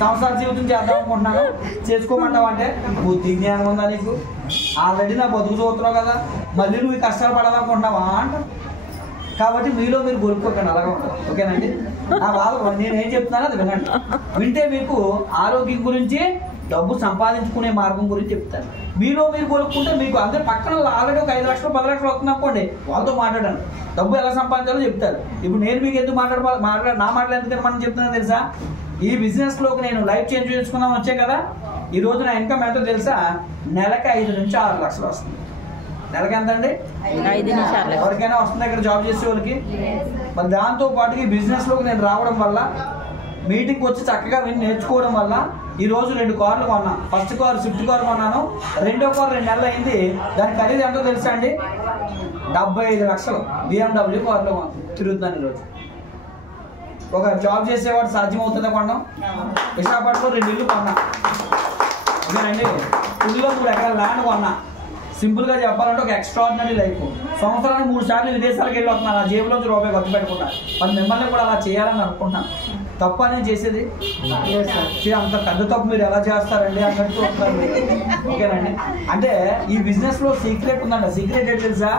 సంసార జీవితం చేద్దాం అనుకుంటున్నాను, చేసుకోమంటావు అంటే బుద్ధి జ్ఞానం ఉందా నీకు? ఆల్రెడీ నా బతుకు చూస్తున్నావు కదా, మళ్ళీ నువ్వు కష్టాలు పడాలనుకుంటున్నావా అంట. కాబట్టి మీలో మీరు గొలుపుకోకండి, అలాగే ఉంటుంది. ఓకేనండి? నా బాధ నేనేం చెప్తున్నానో అది వినండి. వింటే మీకు ఆరోగ్యం గురించి, డబ్బు సంపాదించుకునే మార్గం గురించి చెప్తాను. మీలో మీరు కొనుక్కుంటే మీకు అందరు పక్కన ఆల్రెడీ ఒక 5 లక్షలు 10 లక్షలు వస్తుంది అనుకోండి, వాళ్ళతో మాట్లాడాను డబ్బు ఎలా సంపాదించాలో చెప్తారు. ఇప్పుడు నేను మీకు ఎందుకు నా మాటలు ఎందుకని మనం చెప్తున్నాను తెలుసా? ఈ బిజినెస్ లోకి నేను లైఫ్ చేంజ్ చేసుకుందాం వచ్చే కదా, ఈ రోజు నా ఇన్కమ్ ఎంతో తెలుసా? నెలకి 5 నుంచి 6 లక్షలు వస్తుంది. నెలకి ఎంత అండి? 5 నుంచి 6 లక్షలు. ఎవరికైనా వస్తుంది ఇక్కడ జాబ్ చేసే వాళ్ళకి? మరి దాంతో పాటు ఈ బిజినెస్ లోకి నేను రావడం వల్ల, మీటింగ్కి వచ్చి చక్కగా విని నేర్చుకోవడం వల్ల ఈ రోజు 2 కార్లు కొన్నాను. ఫస్ట్ కార్ స్విఫ్ట్ కార్ కొన్నాను, రెండో కార్ 2 నెలలు అయింది. దాని ఖరీదు ఎంతో తెలుసా అండి? 75 లక్షలు BMW కార్లో తిరుగుతున్నాను ఈరోజు. ఒక జాబ్ చేసేవాడు సాధ్యమవుతుందా కొనడం? విశాఖపట్నంలో 2 ఇల్లు కొన్నా. ఓకేనండి? పుల్లిలో 3 ఎకరాల ల్యాండ్ కొన్నా. సింపుల్ గా చెప్పాలంటే ఒక ఎక్స్ట్రాడినరీ లైఫ్. సంవత్సరానికి 3 సార్లు విదేశాలకు వెళ్ళి వస్తున్నాను, ఆ జేబులోంచి రూపాయి ఖర్చు పెట్టుకున్నాను. మరి మిమ్మల్ని కూడా అలా చేయాలని అనుకుంటున్నాను. తప్ప నేను చేసేది అంత పెద్ద తప్పు మీరు ఎలా చేస్తారండి అన్నట్టు వస్తారు. ఓకేనండి? అంటే ఈ బిజినెస్ లో సీక్రెట్ ఉందండి. సీక్రెట్ ఏంటి తెలుసా?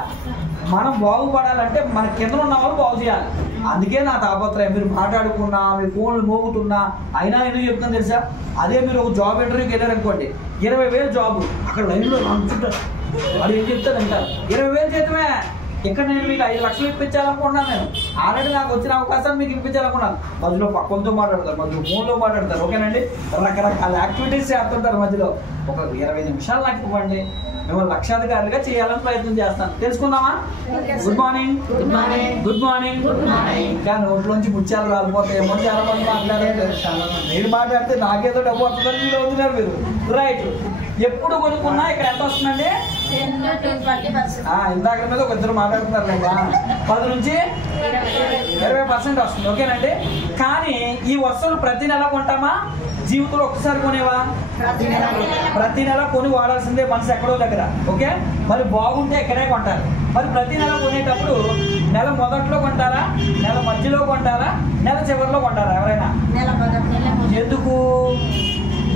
మనం బాగుపడాలంటే మన కింద ఉన్న వాళ్ళు బాగు చేయాలి. అందుకే నా తాపత్రయం. మీరు మాట్లాడుకున్నా, మీ ఫోన్లు మోగుతున్నా, అయినా ఎందుకు చెప్తాను తెలుసా? అదే మీరు ఒక జాబ్ ఇంటర్వ్యూకి వెళ్ళారనుకోండి, 20,000 జాబ్, అక్కడ లైన్లో చుట్టారు. వాడు ఏం చెప్తారు అంటారు, 20,000 జీతమే. ఇక్కడ నేను మీకు 5 లక్షలు ఇప్పించాలనుకున్నాను. నేను ఆల్రెడీ నాకు వచ్చిన అవకాశాన్ని మీకు ఇప్పించాలనుకున్నాను. మధ్యలో పక్కలతో మాట్లాడతారు, మధ్యలో ఫోన్లో మాట్లాడతారు. ఓకేనండి? రకరకాల యాక్టివిటీస్ చేస్తుంటారు మధ్యలో. ఒక 20 నిమిషాలు నాకు ఇవ్వండి, మిమ్మల్ని లక్షాధికారులుగా చేయాలని ప్రయత్నం చేస్తాను. తెలుసుకుందామా? Good morning. Good morning. Good morning. ఇంకా నోట్లోంచి ముత్యాలు రాలిపోతాయేమో చాలా మంది మాట్లాడారు. మీరు మాట్లాడితే నాకేదో డబ్బు వస్తుందని మీరు అవుతున్నారు మీరు. రైట్. ఎప్పుడు కొనుక్కున్నా ఇక్కడ ఎంత వస్తుందండి? ఇందాక మీద ఒక ఇద్దరు మాట్లాడుతున్నారు లేదా, 10 నుంచి 20% వస్తుంది. ఓకేనండి? కానీ ఈ వస్తువులు ప్రతి నెల కొంటామా? జీవితంలో ఒక్కసారి కొనేవా? ప్రతి నెల కొని వాడాల్సిందే మనసు ఎక్కడో దగ్గర. ఓకే? మరి బాగుంటే ఎక్కడే కొంటారు. మరి ప్రతి నెల కొనేటప్పుడు నెల మొదట్లో కొంటారా, నెల మధ్యలో కొంటారా, నెల చివరిలో కొంటారా? ఎవరైనా? ఎందుకు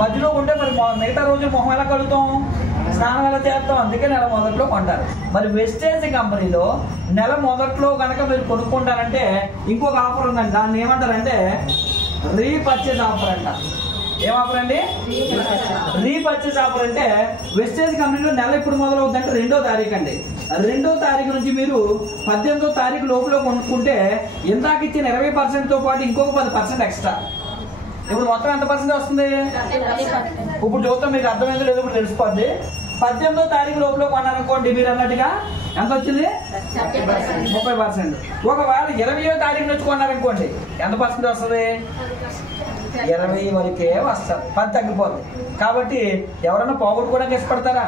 మధ్యలో ఉంటే మరి మిగతా రోజులు మొహం ఎలా కడుగుతాం, స్నానం ఎలా చేస్తాం? అందుకే నెల మొదట్లో కొంటారు. మరి వెస్టేజ్ కంపెనీలో నెల మొదట్లో కనుక మీరు కొనుక్కుంటారంటే ఇంకొక ఆఫర్ ఉందండి. దాన్ని ఏమంటారంటే రీపర్చేజ్ ఆఫర్ అంట. ఏం ఆఫర్ అండి? Repurchase offer. అంటే వెస్టేజ్ కంపెనీలో నెల ఇప్పుడు మొదలవుతుందంటే 2వ తారీఖు అండి. 2వ తారీఖు నుంచి మీరు 18వ తారీఖు లోపల కొనుక్కుంటే ఇందాక ఇచ్చిన 20%తో పాటు ఇంకొక 10% ఎక్స్ట్రా. ఇప్పుడు మొత్తం ఎంత పర్సెంట్ వస్తుంది? ఇప్పుడు చూస్తాం, మీకు అర్థమైందో లేదో ఇప్పుడు తెలిసిపోద్ది. 18వ తారీఖు లోపల కొన్నారనుకోండి, మీరు అన్నట్టుగా ఎంత వచ్చింది? 30%. ఒకవేళ 20వ తారీఖు నుంచి కొన్నారనుకోండి, ఎంత పర్సెంట్ వస్తుంది? 20 వరకే వస్తారు, 10 తగ్గిపోతుంది. కాబట్టి ఎవరన్నా పోగొట్టుకోవడానికి ఇష్టపడతారా?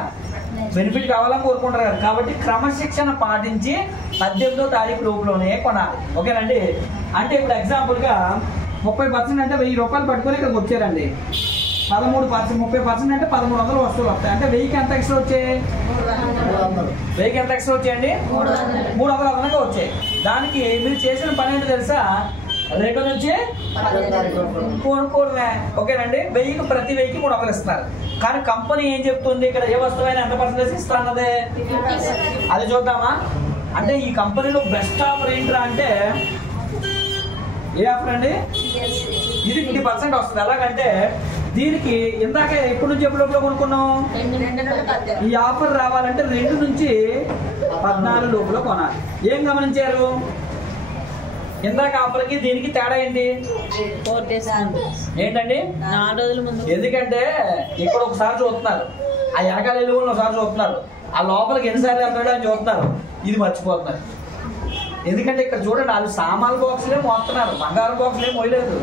బెనిఫిట్ కావాలని కోరుకుంటారు కదా. కాబట్టి క్రమశిక్షణ పాటించి 18వ తారీఖు లోపలనే కొనాలి. ఓకేనండి? అంటే ఇప్పుడు ఎగ్జాంపుల్గా 30% అంటే 1000 రూపాయలు పట్టుకొని ఇక్కడికి వచ్చారండి. 13%, 30% అంటే 1300 వస్తువులు వస్తాయి. అంటే 1000కి ఎంత ఎక్స్ట్రా వచ్చాయి? 1000కి ఎంత ఎక్స్ట్రా వచ్చాయండి? 300 అదనంగా వచ్చాయి. దానికి మీరు చేసిన పని ఏంటో తెలుసా? 2 నుంచి కొనుక్కోవడమే. ఓకేనండి? 1000కి ప్రతి 1000కి 300 ఇస్తున్నారు. కానీ కంపెనీ ఏం చెప్తుంది, ఇక్కడ ఏ వస్తువైనా ఎంత పర్సెంటేజ్ ఇస్తా అన్నదే. అది చూద్దామా? అంటే ఈ కంపెనీలో బెస్ట్ ఆఫర్ ఏంట్రా అంటే ఏ ఆఫర్ అండి? ఇది 50% వస్తుంది. ఎలాగంటే దీనికి ఇందాక ఎప్పటి నుంచి ఎప్పుడు కొనుక్కున్నాం? ఈ ఆఫర్ రావాలంటే 2 నుంచి 14 లోపల కొనాలి. ఏం గమనించారు? ఇందాక ఆఫర్కి దీనికి తేడా ఏంటి? 4 days ఏంటండి? 4 రోజుల ముందు. ఎందుకంటే ఇక్కడ ఒకసారి చూస్తున్నారు, ఆ వెనకాల ఎలుగులు ఒకసారి చూస్తున్నారు, ఆ లోపలికి ఎన్నిసార్లు వెళ్తాడో అని చూస్తున్నారు. ఇది మర్చిపోతున్నారు. ఎందుకంటే ఇక్కడ చూడండి వాళ్ళు సామాన్ బాక్సులే మోస్తున్నారు, బంగారం బాక్సులే మోయలేదు.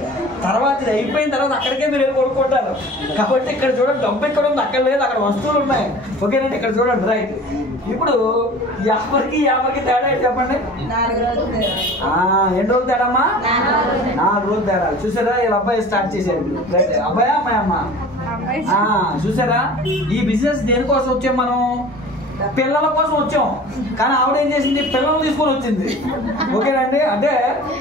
తర్వాత ఇది అయిపోయిన తర్వాత అక్కడికే మీరు వెళ్ళి కొనుక్కుంటారు. కాబట్టి ఇక్కడ చూడండి డబ్బు ఎక్కడ ఉంది, అక్కడ లేదు, అక్కడ వస్తువులు ఉన్నాయి. ఓకేనండి, ఇక్కడ చూడండి. రైట్. ఇప్పుడు యాభైకి తేడా ఏంటి చెప్పండి? ఎన్ని రోజులు తేడా అమ్మా? 4 రోజులు తేడా. చూసారా వీళ్ళ అబ్బాయి స్టార్ట్ చేశారు. రైట్. అబ్బాయా అమ్మాయి అమ్మా? చూసారా ఈ బిజినెస్ దేనికోసం వచ్చాం మనం? పిల్లల కోసం వచ్చాం. కానీ ఆవిడ ఏం చేసింది? పిల్లలు తీసుకొని వచ్చింది. ఓకేనండి, అంటే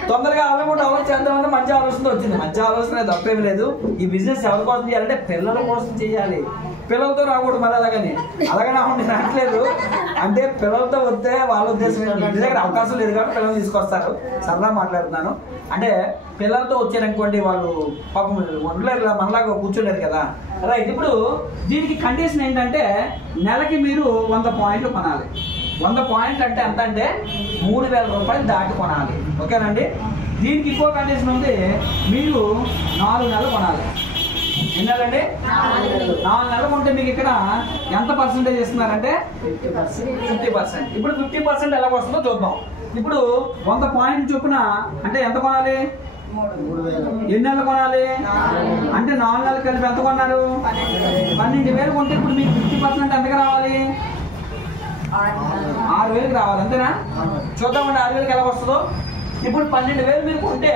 తొందరగా ఆవిడ డెవలప్ చేద్దామంటే మంచి ఆలోచన వచ్చింది. మంచి ఆలోచన తప్పేమి లేదు. ఈ బిజినెస్ ఎవరి కోసం చేయాలంటే పిల్లల కోసం చేయాలి. పిల్లలతో రాకూడదు మళ్ళీ అలాగనే ఆవిడ రావట్లేదు. అంటే పిల్లలతో వస్తే వాళ్ళ ఉద్దేశం ఇంటి దగ్గర అవకాశం లేదు కాబట్టి పిల్లలు తీసుకొస్తారు. సరదా మాట్లాడుతున్నాను. అంటే పిల్లలతో వచ్చారనుకోండి వాళ్ళు పాపం ఉండలేరు, మనలాగా కూర్చోలేరు కదా. రైట్. ఇప్పుడు దీనికి కండిషన్ ఏంటంటే నెలకి మీరు 100 పాయింట్లు కొనాలి. 100 పాయింట్లు అంటే ఎంత అంటే 3000 రూపాయలు దాటి కొనాలి. ఓకేనండి. దీనికి ఇంకో కండిషన్ ఉంది, మీరు 4 నెలలు కొనాలి. ఎన్ని నెలలండి? 4 నెలలు కొంటే మీకు ఇక్కడ ఎంత పర్సెంటేజ్ ఇస్తున్నారంటే 50%. ఇప్పుడు 50% ఎలా వస్తుందో చూద్దాం. ఇప్పుడు 100 పాయింట్ చొప్పున అంటే ఎంత కొనాలి? 3,000. ఎన్ని నెలలు కొనాలి అంటే 4 నెలలు కలిపి ఎంత కొన్నారు? 12,000 కొంటే ఇప్పుడు మీకు 50% ఎంతగా రావాలి? 6,000కి రావాలి. అంతేనా? చూద్దామండి 6,000కి ఎలా వస్తుందో. ఇప్పుడు 12,000 మీరు కొంటే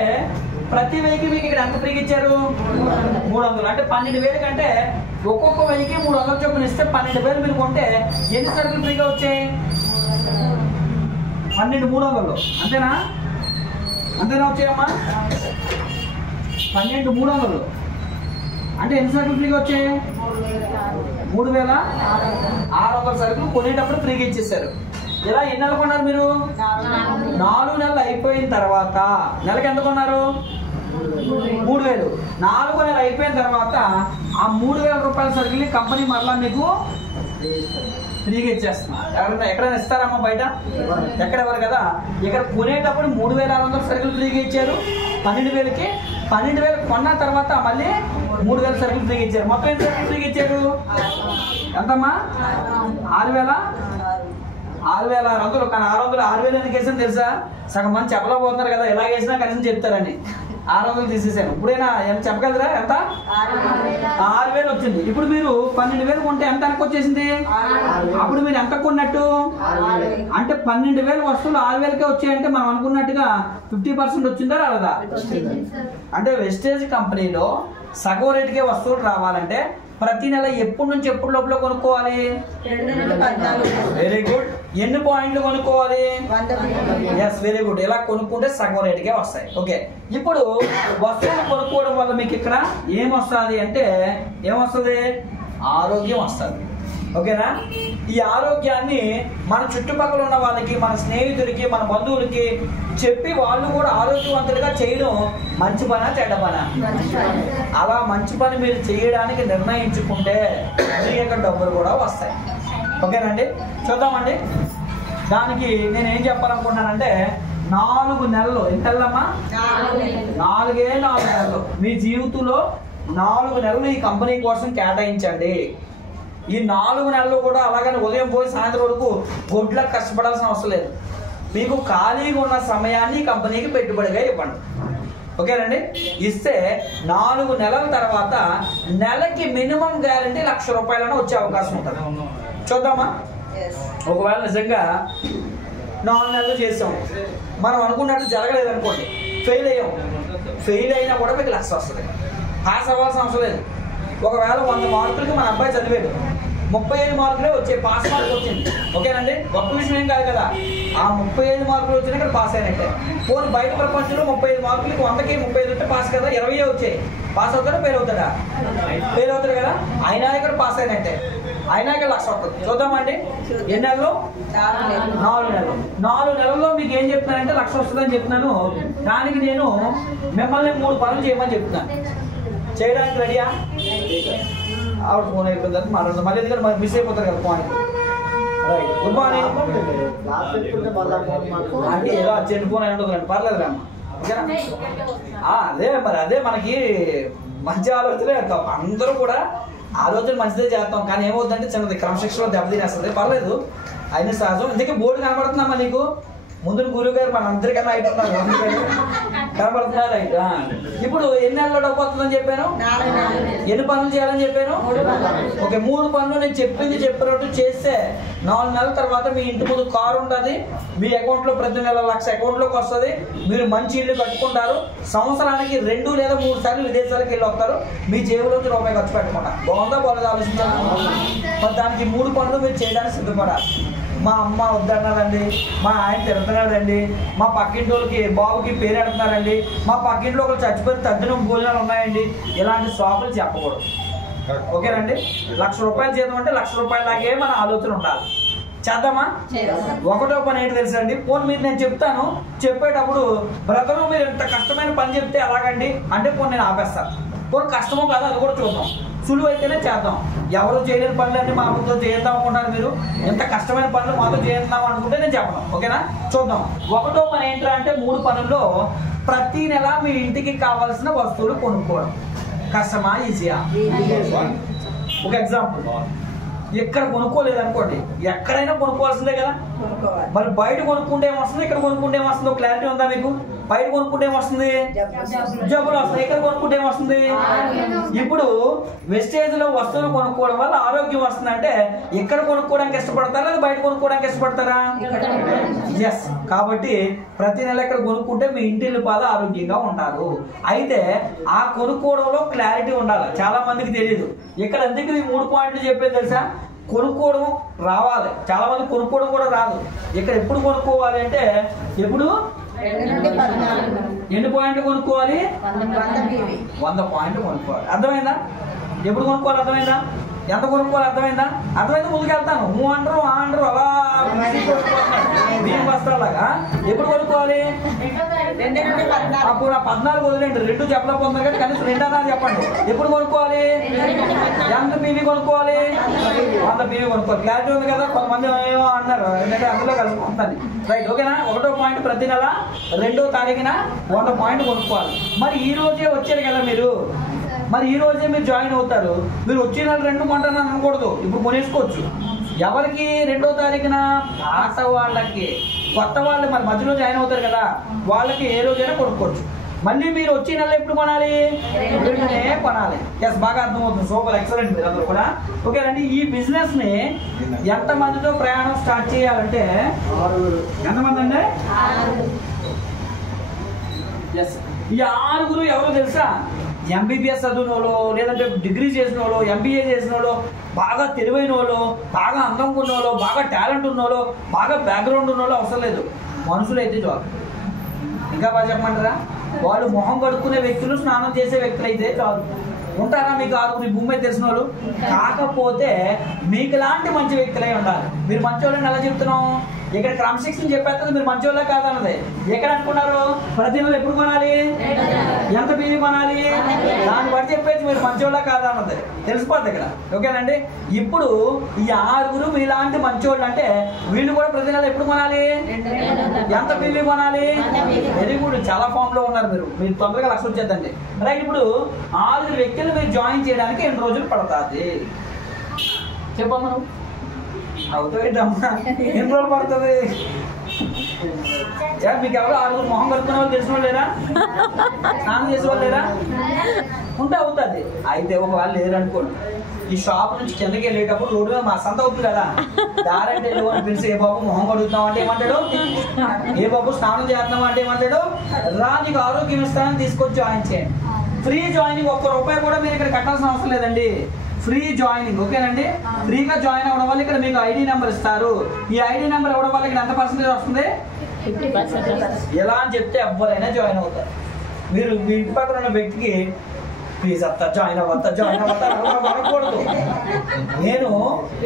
ప్రతి వెయ్యికి మీకు ఇక్కడ ఎంత ఫ్రీగా ఇచ్చారు? 300. అంటే 12,000 కంటే ఒక్కొక్క వెయ్యికి 300 చొప్పున ఇస్తే 12,000 మీరు కొంటే ఎన్ని సరుకులు ఫ్రీగా వచ్చాయి? 12,300. అంతేనా? అంతేనా వచ్చాయమ్మా? 12,300 అంటే ఎన్ని సరుకులు ఫ్రీగా వచ్చాయి? 3,600 సరుకులు కొనేటప్పుడు ఫ్రీగా ఇచ్చేసారు. ఇలా ఎన్ని నెలలు కొన్నారు మీరు? 4 నెలలు అయిపోయిన తర్వాత నెలకి ఎంత కొన్నారు? 3,000. 4 నెలలు అయిపోయిన తర్వాత ఆ 3,000 రూపాయల సరుకుల్ని కంపెనీ మరలా మీకు ఫ్రీగా ఇచ్చేస్తున్నారు. ఎవరైనా ఎక్కడైనా ఇస్తారమ్మా బయట? ఎక్కడెవరు కదా. ఇక్కడ కొనేటప్పుడు 3,600 సరుకులు ఫ్రీగా ఇచ్చారు 12,000కి. 12,000 కొన్న తర్వాత మళ్ళీ 3,000 సరుకులు ఫ్రీగా ఇచ్చారు. మొత్తం ఎంత సరుకులు ఫ్రీగా ఇచ్చారు? ఎంతమ్మా? 6,600. కానీ 6,000 ఎందుకు వేసాను తెలుసా? సగం మంది చెప్పలేకపోతున్నారు కదా, ఎలా వేసినా కనీసం చెప్తారని 600 తీసేసాను. ఇప్పుడైనా ఎంత చెప్పగలరా? ఎంత? 6,000 వచ్చింది. ఇప్పుడు మీరు 12,000 కొంటే ఎంత వెనక్కి వచ్చేసింది? అప్పుడు మీరు ఎంత కొన్నట్టు? అంటే 12,000 వస్తువులు 6,000కే వచ్చాయంటే మనం అనుకున్నట్టుగా 50% వచ్చిందా రాలేదా? అంటే వెస్టేజ్ కంపెనీలో సగం రేటుకే వస్తువులు రావాలంటే ప్రతి నెల ఎప్పటి నుంచి ఎప్పుడు లోపల కొనుక్కోవాలి? Very good. ఎన్ని పాయింట్లు కొనుక్కోవాలి? Yes, very good. ఇలా కొనుక్కుంటే సగం రేటుకే వస్తాయి. ఓకే. ఇప్పుడు వస్తువులు కొనుక్కోవడం వల్ల మీకు ఇక్కడ ఏమొస్తుంది అంటే ఏమొస్తుంది? ఆరోగ్యం వస్తుంది. ఓకేనా? ఈ ఆరోగ్యాన్ని మన చుట్టుపక్కల ఉన్న వాళ్ళకి, మన స్నేహితులకి, మన బంధువులకి చెప్పి వాళ్ళు కూడా ఆరోగ్యవంతులుగా చేయడం మంచి పనా చెడ్డ పనా? అలా మంచి పని మీరు చేయడానికి నిర్ణయించుకుంటే మీకు డబ్బులు కూడా వస్తాయి. ఓకేనండి, చూద్దామండి. దానికి నేను ఏం చెప్పాలనుకుంటున్నానంటే 4 నెలలు ఎంతమ్మా? 4 నెలలు మీ జీవితంలో 4 నెలలు ఈ కంపెనీ కోసం కేటాయించండి. ఈ 4 నెలలు కూడా అలాగని ఉదయం పోయి సాయంత్రం వరకు గొడ్లకు కష్టపడాల్సిన అవసరం లేదు. మీకు ఖాళీగా ఉన్న సమయాన్ని కంపెనీకి పెట్టుబడిగా ఇవ్వండి. ఓకేనండి. ఇస్తే 4 నెలల తర్వాత నెలకి మినిమం గ్యారంటీ 1,00,000 రూపాయలైనా వచ్చే అవకాశం ఉంటుంది. చూద్దామా? ఒకవేళ నిజంగా 4 నెలలు చేసాం, మనం అనుకున్నట్టు జరగలేదు అనుకోండి, ఫెయిల్ అయ్యాం. ఫెయిల్ అయినా కూడా మీకు 1,00,000 వస్తుంది. పాస్ అవ్వాల్సిన అవసరం లేదు. ఒకవేళ 100 మార్కులకి మన అబ్బాయి చదివాడు, 35 మార్కులే వచ్చాయి, పాస్ మార్కులు వచ్చింది. ఓకేనండి, గొప్ప విషయం ఏం కాదు కదా. ఆ 35 మార్కులు వచ్చినా ఇక్కడ పాస్ అయినట్టే. పోనీ బయట ప్రపంచంలో 35 మార్కులకి 100కి 35 ఉంటే పాస్ కదా, 20 వచ్చాయి. పాస్ అవుతాడా ఫెయిల్ అవుతాడా? ఫెయిల్ అవుతాడు కదా. అయినా ఇక్కడ పాస్ అయినట్టే. అయినా ఇక్కడ 1,00,000 వస్తుంది. చూద్దామండి. ఎన్ని నెలలు? 4 నెలలు. 4 నెలల్లో మీకు ఏం చెప్తున్నానంటే 1,00,000 వస్తుందని చెప్తున్నాను. దానికి నేను మిమ్మల్ని 3 పనులు చేయమని చెప్తున్నాను. చేయడానికి రెడీయా? ఆవిడ ఫోన్ అయిపోయింది తర్వాత మాట్లాడుతుంది. మళ్ళీ ఎందుకంటే మనకి మిస్ అయిపోతారు కదా ఫోన్. రైట్. Good morning. అంటే ఏదో అర్జెంట్ ఫోన్ అయి ఉంటుంది, పర్లేదు అమ్మ. ఓకేనా? అదే మరి అదే మనకి మంచి ఆలోచనే చేస్తాం. అందరూ కూడా ఆలోచన మంచిదే చేస్తాం, కానీ ఏమవుతుందంటే చిన్నది క్రమశిక్షణలో దెబ్బతినేస్తుంది. పర్లేదు, అయినా సహజం. ఇందుకే బోర్డు కనబడుతుందమ్మా నీకు? ముందు గురువు గారు మన అందరికన్నా హైట్ ఉన్నారు, కనబడుతున్నారు హైట్. ఇప్పుడు ఎన్ని నెలల్లో డబ్బు వస్తుందని చెప్పాను, ఎన్ని పనులు చేయాలని చెప్పాను, ఓకే 3 పనులు నేను చెప్పినట్టు చేస్తే 4 నెలల తర్వాత మీ ఇంటి ముందు కారు ఉంటుంది, మీ అకౌంట్ లో ప్రతి నెల 1,00,000 అకౌంట్ లోకి వస్తుంది, మీరు మంచి ఇల్లు కట్టుకుంటారు, సంవత్సరానికి 2 లేదా 3 సార్లు విదేశాలకు వెళ్ళి వస్తారు, మీ జేబులోంచి రూపాయి ఖర్చు పెట్టకుండా. బాగుందా బాగాలేదు ఆలోచించాలి. మరి దానికి 3 పనులు మీరు చేయడానికి సిద్ధపడాలి. మా అమ్మ వద్దన్నారండి, మా ఆయన తిడుతున్నాడండి, మా పక్కింటి వాళ్ళకి బాబుకి పేరు ఎడుతున్నారండి, మా పక్కింట్లో ఒకరు చచ్చిపోయి తద్దిన భోజనాలు ఉన్నాయండి, ఇలాంటి సాకులు చెప్పకూడదు. ఓకేనండి. 1,00,000 రూపాయలు జీతం అంటే 1,00,000 రూపాయలాగే మన ఆలోచన ఉండాలి. చేద్దామా? ఒకటో పని ఏంటి తెలుసండి, పోనీ మీరు నేను చెప్తాను, చెప్పేటప్పుడు బ్రదరు మీరు ఇంత కష్టమైన పని చెప్తే ఎలాగండి అంటే పోనీ నేను ఆపేస్తాను. పోనీ కష్టమో కాదు అది కూడా చూద్దాం, సులువు అయితేనే చేద్దాం. ఎవరు చేయలేని పనులన్నీ మా ముందు చేద్దాం అనుకుంటారు, మీరు ఎంత కష్టమైన పనులు మాతో చేద్దాం అనుకుంటే నేను చెప్పను. ఓకేనా? చూద్దాం. ఒకటో పని ఏంటంటే అంటే 3 పనుల్లో ప్రతి నెల మీ ఇంటికి కావాల్సిన వస్తువులు కొనుక్కోవడం. కష్టమా ఈజీయా? ఒక ఎగ్జాంపుల్, ఎక్కడ కొనుక్కోలేదు అనుకోండి, ఎక్కడైనా కొనుక్కోవాల్సిందే కదా. మరి బయట కొనుక్కుంటే ఏమొస్తుంది, ఇక్కడ కొనుక్కుంటే ఏమొస్తుందో క్లారిటీ ఉందా మీకు? బయట కొనుక్కుంటే ఏమొస్తుంది, జబ్బులు వస్తాయి. ఇక్కడ కొనుక్కుంటే ఏమొస్తుంది? ఇప్పుడు వెస్టేజ్ లో వస్తువులు కొనుక్కోవడం వల్ల ఆరోగ్యం వస్తుంది అంటే ఇక్కడ కొనుక్కోవడానికి ఇష్టపడతారా లేదా బయట కొనుక్కోవడానికి ఇష్టపడతారా? ఎస్. కాబట్టి ప్రతి నెల ఇక్కడ కొనుక్కుంటే మీ ఇంటి పాద ఆరోగ్యంగా ఉంటారు. అయితే ఆ కొనుక్కోవడంలో క్లారిటీ ఉండాలి. చాలా మందికి తెలియదు. ఇక్కడ ఎందుకు ఈ 3 పాయింట్లు చెప్పేది తెలుసా? కొనుక్కోవడం రావాలి, చాలా మంది కొనుక్కోవడం కూడా రాదు. ఇక్కడ ఎప్పుడు కొనుక్కోవాలి అంటే ఎప్పుడు 2 పాయింట్లు కొనుక్కోవాలి, 100 పాయింట్లు కొనుక్కోవాలి. అర్థమైందా? ఎప్పుడు కొనుక్కోవాలి అర్థమైందా? ఎంత కొనుక్కోవాలి అర్థమైందా? అర్థమైంది ముందుకెళ్తాను. అంటారు అంటారు అలా బియ్యం బస్తాలాగా. ఎప్పుడు కొనుక్కోవాలి? అప్పుడు 14 వదిలేండి, 2 చెప్పలేకపోతున్నారు కానీ కనీసం 2 అన్నారు చెప్పండి. ఎప్పుడు కొనుక్కోవాలి? ఎంత పీవీ కొనుక్కోవాలి? 100 పీవీ కొనుక్కోవాలి. క్లారిటీ ఉంది కదా? కొంతమంది ఏమో అన్నారు, ఎందుకంటే అందులో కలిసిపోతుంది. రైట్, ఓకేనా? 1వ పాయింట్ ప్రతి నెల 2వ తారీఖున 100 పాయింట్లు కొనుక్కోవాలి. మరి ఈ రోజే వచ్చారు కదా మీరు, మరి ఈ రోజే మీరు జాయిన్ అవుతారు. మీరు వచ్చే నెల 2 కొంటానని అనకూడదు, ఇప్పుడు కొనేసుకోవచ్చు. ఎవరికి 2వ తారీఖున? పాత వాళ్ళకి. కొత్త వాళ్ళు మరి మధ్యలో జాయిన్ అవుతారు కదా, వాళ్ళకి ఏ రోజైనా కొనుక్కోవచ్చు. మళ్ళీ మీరు వచ్చే నెల ఎప్పుడు కొనాలి? 2నే కొనాలి. ఎస్, బాగా అర్థమవుతుంది. Super, excellent. మీరు అందరూ కూడా ఓకేనండి. ఈ బిజినెస్ ని ఎంత మందితో ప్రయాణం స్టార్ట్ చేయాలంటే ఎంతమంది అండి? ఎస్. ఈ 6 ఎవరో తెలుసా? ఎంబీబీఎస్ చదివిన వాళ్ళు, లేదంటే డిగ్రీ చేసిన వాళ్ళు, ఎంబీఏ చేసిన వాళ్ళు, బాగా తెలివైన వాళ్ళు, బాగా అందంగా ఉన్న వాళ్ళు, బాగా టాలెంట్ ఉన్న వాళ్ళు, బాగా బ్యాక్గ్రౌండ్ ఉన్న వాళ్ళు అవసరం లేదు. మనుషులు అయితే చాలు. ఇంకా బాగా చెప్పమంటారా? వాళ్ళు మొహం కడుక్కునే వ్యక్తులు, స్నానం చేసే వ్యక్తులు అయితే చాలు. ఉంటారా మీకు 6 భూమి మీద తెలిసిన వాళ్ళు? కాకపోతే మీకు లాంటి మంచి వ్యక్తులై ఉండాలి. మీరు మంచి వాళ్ళని ఎలా చెప్తున్నాం? ఇక్కడ క్రమశిక్షణ చెప్పేస్తుంది, మీరు మంచి వాళ్ళ కాదన్నది. ఎక్కడ అనుకున్నారు? ప్రతి నెల ఎప్పుడు కొనాలి, ఎంత పీవీ కొనాలి, దాన్ని బట్టి చెప్పేసి మీరు మంచి వాళ్ళ కాదన్నది తెలిసిపోద్ది ఇక్కడ. ఓకేనండి. ఇప్పుడు ఈ 6 మీలాంటి మంచి వాళ్ళు అంటే వీళ్ళు కూడా ప్రతి నెల ఎప్పుడు కొనాలి, ఎంత పీవీ కొనాలి. వెరీ గుడ్, చాలా ఫామ్ లో ఉన్నారు మీరు తొందరగా లక్ష వచ్చేద్దండి. రైట్. ఇప్పుడు 6 వ్యక్తులు మీరు జాయిన్ చేయడానికి ఎన్ని రోజులు పడుతుంది చెప్పమ్మా? నువ్వు అవుతాయిమ్మా, ఎన్ని రోజులు పడుతుంది? మీకు ఎవరు 6 మొహం కలుపుకునే వాళ్ళు తెలిసిన వాళ్ళు లేరా? స్నానం చేసే వాళ్ళు లేరా? ఉంటే అవుతుంది. అయితే ఒకవేళ లేరనుకోండి, ఈ షాప్ నుంచి కిందకి వెళ్ళేటప్పుడు రోడ్డు మీద మా సంత అవుతుంది కదా, దారంటే వెళ్ళి పిలిచి ఏ బాబు మొహం కడుగుతున్నాం అంటే ఏమంటాడు, ఏ బాబు స్నానం చేస్తున్నాం అంటే ఏమంటాడు, రా నీకు ఆరోగ్యం ఇస్తానని తీసుకొచ్చి జాయిన్ చేయండి. ఫ్రీ జాయినింగ్, ₹1 కూడా మీరు ఇక్కడ కట్టాల్సిన అవసరం లేదండి. Free joining. ఓకేనండి. ఫ్రీగా జాయిన్ అవ్వడం వల్ల ఇక్కడ మీకు ఐడి నెంబర్ ఇస్తారు. ఈ ఐడి నెంబర్ ఇవ్వడం వల్ల ఇక్కడ ఎంత పర్సెంటేజ్ వస్తుంది? 50%. ఎలా అని చెప్తే ఎవరైనా జాయిన్ అవుతారు. మీరు మీ ఇంటి పక్కన ఉన్న వ్యక్తికి ప్లీజ్ అత్త జాయిన్ అవ్వకూడదు. నేను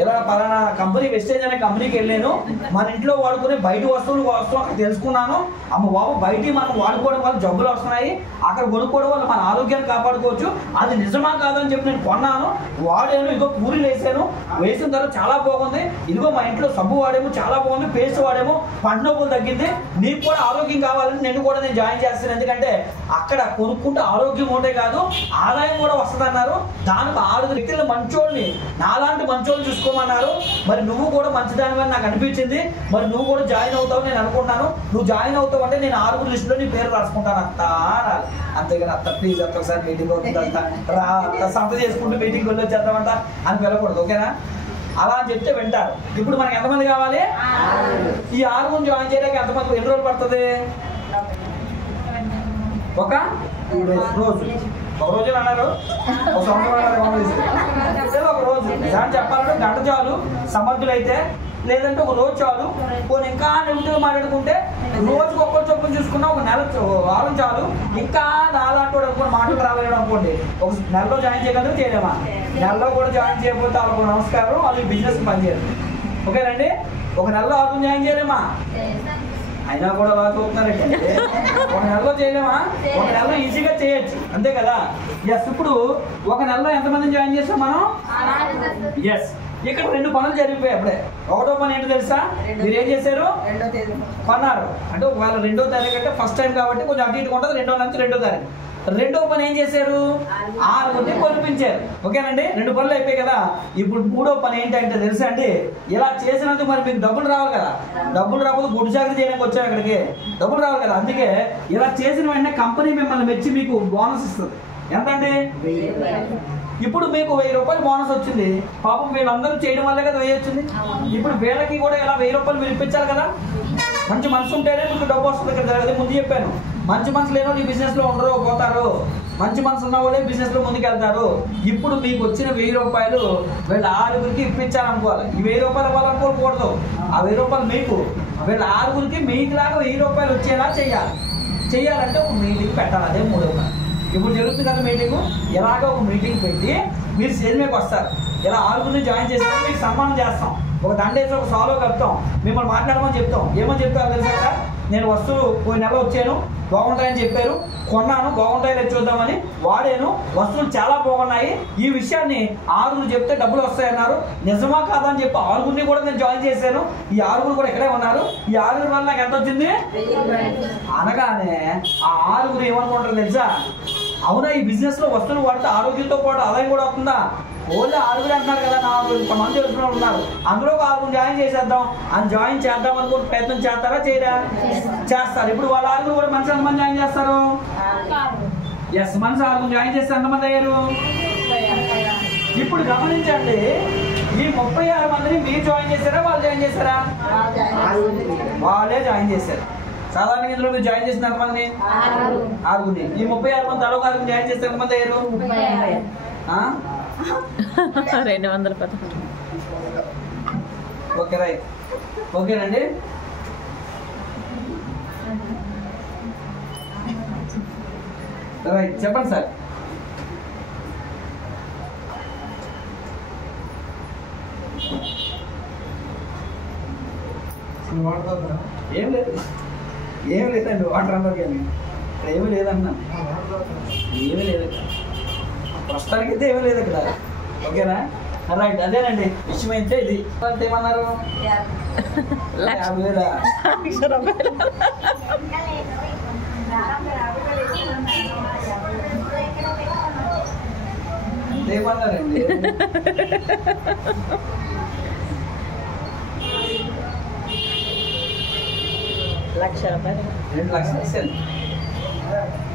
ఇలా పలానా కంపెనీ, వెస్టేజ్ అనే కంపెనీకి వెళ్ళాను, మన ఇంట్లో వాడుకునే బయట వస్తువులు అక్కడ తెలుసుకున్నాను. అమ్మ బాబు, బయట మనం వాడుకోవడం వల్ల జబ్బులు వస్తున్నాయి, అక్కడ కొనుక్కోవడం వల్ల మన ఆరోగ్యాన్ని కాపాడుకోవచ్చు, అది నిజమా కాదని చెప్పి నేను కొన్నాను, వాడాను, ఇదిగో పూరీలు వేసాను, వేసిన తర్వాత చాలా బాగుంది, ఇదిగో మా ఇంట్లో సబ్బు వాడేమో చాలా బాగుంది, పేస్ట్ వాడేమో పంట నొప్పులు తగ్గింది, నీకు కూడా ఆరోగ్యం కావాలని నేను జాయిన్ చేస్తాను. ఎందుకంటే అక్కడ కొనుక్కుంటే ఆరోగ్యం ఉంటే కాదు ఆదాయం కూడా వస్తుంది వస్తుంది అన్నారు. దానికి 6 వ్యక్తులు మంచోళ్ళని, నాలాంటి మంచోళ్ళని చూసుకోమన్నారు. మరి నువ్వు కూడా మంచిదానివని నాకు అనిపించింది. మరి నువ్వు కూడా జాయిన్ అవుతావు నేను అనుకుంటున్నాను. నువ్వు జాయిన్ అవుతావు అంటే నేను 6 లిస్టులో నీ పేరు రాసుకుంటాను అత్త అనాలి. అంతేగాని అత్త ప్లీజ్ అత్త ఒకసారి మీటింగ్ అవుతుంది అంట రా అత్త సంత చేసుకుంటూ మీటింగ్ వెళ్ళి వచ్చేద్దామంట అని వెళ్ళకూడదు. ఓకేనా? అలా అని చెప్తే వింటారు. ఇప్పుడు మనకి ఎంతమంది కావాలి? ఈ 6 జాయిన్ చేయడానికి ఎంతమంది ఎన్ని రోజులు పడుతుంది? ఒక 2 రోజు. ఒక రోజు అన్నారు, ఒక సంవత్సరం అన్నారు, ఒక రోజు నిజాన్ని చెప్పాలంటే గంట చాలు సమర్థులైతే, లేదంటే ఒక రోజు చాలు. కొన్ని ఇంకా నెగిటివ్ మాట్లాడుకుంటే రోజుకి ఒక్కరు చొప్పున చూసుకున్నా ఒక నెల వారం చాలు. ఇంకా నాలాంటి అనుకుని మాటలు రాలేడు అనుకోండి, ఒక నెలలో జాయిన్ చేయగలరు చేయలేమా? నెలలో కూడా జాయిన్ చేయకపోతే వాళ్ళకు నమస్కారం, వాళ్ళు బిజినెస్ పనిచేయరు. ఓకేనండి? ఒక నెలలో ఆర్గం జాయిన్ చేయలేమా? అయినా కూడా బాగా చూస్తున్నారండి. ఒక నెలలో చేయలేమా? ఒక నెలలో ఈజీగా చేయొచ్చు, అంతే కదా? ఎస్. ఇప్పుడు ఒక నెలలో ఎంతమందిని జాయిన్ చేస్తాం మనం? ఎస్. ఇక్కడ 2 పనులు జరిగిపోయాయి అప్పుడే. ఒకటో పని ఏంటో తెలుసా? మీరు ఏం చేశారు? కొన్నారు. అంటే ఒకవేళ 2వ తారీఖు అంటే ఫస్ట్ టైం కాబట్టి కొంచెం అటు ఇటు ఉంటుంది. 2వ నుంచి 2వ తారీఖు. 2వ పని ఏం చేశారు? 6 కొనిపించారు. ఓకేనండి? 2 పనులు అయిపోయాయి కదా. ఇప్పుడు 3వ పని ఏంటంటే తెలుసా అండి? ఇలా చేసినందుకు మరి మీకు డబ్బులు రావాలి కదా. డబ్బులు రాకపోతే గుడి జాగ్రత్త చేయడానికి వచ్చాం ఇక్కడికి, డబ్బులు రావాలి కదా. అందుకే ఇలా చేసిన వెంటనే కంపెనీ మిమ్మల్ని మెచ్చి మీకు బోనస్ ఇస్తుంది. ఎంత అండి? ఇప్పుడు మీకు 1000 రూపాయలు బోనస్ వచ్చింది. పాపం వీళ్ళందరూ చేయడం వల్లే కదా 1000 వచ్చింది. ఇప్పుడు వీళ్ళకి కూడా ఇలా 1000 రూపాయలు మీరు ఇప్పించాలి కదా. మంచి మనసు ఉంటేనే మీకు డబ్బు వస్తుంది కదా. అదే ముందు చెప్పాను, మంచి మనసు లేని వాళ్ళు ఈ బిజినెస్ లో ఉండరు, పోతారు. మంచి మనసు ఉన్న వాళ్ళే బిజినెస్ లో ముందుకు వెళ్తారు. ఇప్పుడు మీకు వచ్చిన 1000 రూపాయలు వీళ్ళ 6గురికి ఇప్పించాలనుకోవాలి. ఈ 1000 రూపాయలు ఇవ్వాలనుకోకూడదు. ఆ 1000 రూపాయలు మీకు, వీళ్ళ 6గురికి మీకులాగా 1000 రూపాయలు వచ్చేలా చెయ్యాలంటే ఒక మీటింగ్ పెట్టాలి. అదే 3వ పని. ఇప్పుడు జరుగుతుంది కదా మీటింగ్. ఎలాగో ఒక మీటింగ్ పెట్టి మీరు స్టేజ్ మీదకి వస్తారు. ఇలా 6గురిని జాయిన్ చేస్తే మీకు సన్మానం చేస్తాం. ఒక దండేసి ఒక సాల్వ్ కలుపుతాం. మిమ్మల్ని మాట్లాడమని చెప్తాం. ఏమని చెప్తారో తెలుసా? నేను వస్తువు పోయిన నెల వచ్చాను, బాగుంటాయని చెప్పారు, కొన్నాను, బాగుంటాయని చూద్దామని వాడాను, వస్తువులు చాలా బాగున్నాయి. ఈ విషయాన్ని 6 చెప్తే డబ్బులు వస్తాయన్నారు. నిజమా కాదా అని చెప్పి 6గురిని కూడా నేను జాయిన్ చేశాను. ఈ 6 కూడా ఇక్కడే ఉన్నారు. ఈ 6 వల్ల నాకు ఎంత వచ్చింది అనగానే ఆ 6 ఏమనుకుంటారు తెలుసా? అవునా, ఈ బిజినెస్ లో వస్తువులు వాడితే ఆరోగ్యంతో పాటు ఆదాయం కూడా అవుతుందా? ఓన్లీ 6 అంటున్నారు కదా, 4 మంది తెలిసిన వాళ్ళు ఉన్నారు, అందులో ఒక 6 జాయిన్ చేసేద్దాం అని జాయిన్ చేద్దాం అనుకుని ప్రయత్నం చేస్తారా చేయరా? చేస్తారు. ఇప్పుడు వాళ్ళ 6 కూడా మనిషి ఎంతమంది జాయిన్ చేస్తారు? ఎస్, మనిషి 6 జాయిన్ చేస్తే ఎంతమంది అయ్యారు? ఇప్పుడు గమనించండి, ఈ 36 మందిని మీరు జాయిన్ చేశారా వాళ్ళు జాయిన్ చేశారా? వాళ్ళే జాయిన్ చేశారు. సాధారణంగా ఇందులో మీరు జాయిన్ చేసిన ఎంతమంది? 6. ఈ 36 మంది తలో 6 జాయిన్ చేస్తే ఎంతమంది అయ్యారు? 210. Okay, right. ఓకేనండి. రైట్, చెప్పండి సార్. ఏం లేదు, ఏమి లేదండి. వాటర్ అన్నారు కానీ ఇక్కడ ఏమీ లేదన్నా, ఏమీ లేదు ప్రస్తుతానికి అయితే ఏమీ లేదు ఇక్కడ. ఓకేనా? రైట్, అదేనండి విషయం అయితే ఇది. అంటే ఏమన్నారు? 50,000 ఏమన్నారండి? ₹1,00,000. 2 లక్షలు ఇస్తాను.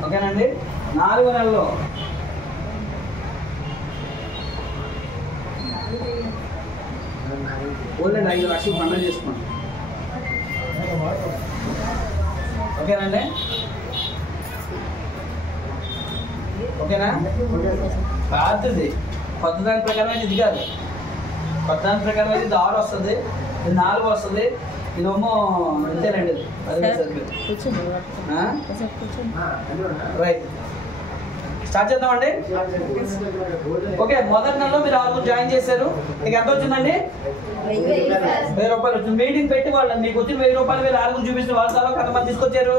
ఓకేనండి? 4 నెలల్లో ఓన్లీ 5 లక్షలు పండుగ చేసుకోండి. ఓకేనండి? ఓకేనా? కాదుది కొత్త దాని ప్రకారం అయితే ఇది కాదు. కొత్త దాని ప్రకారం అయితే ఇది 6 వస్తుంది, ఇది 4 వస్తుంది, ఇదేమో అంతేనండి. రైట్, స్టార్ట్ చేద్దామండి. ఓకే, మొదటి నెలలో మీరు 6 జాయిన్ చేశారు. మీకు ఎంత వచ్చిందండి? 1000 రూపాయలు వచ్చింది. మీటింగ్ పెట్టి వాళ్ళు మీకు వచ్చిన 1000 రూపాయలు వీళ్ళు 6 చూపిస్తే వాళ్ళు తలో ఎంతమంది తీసుకొచ్చారు?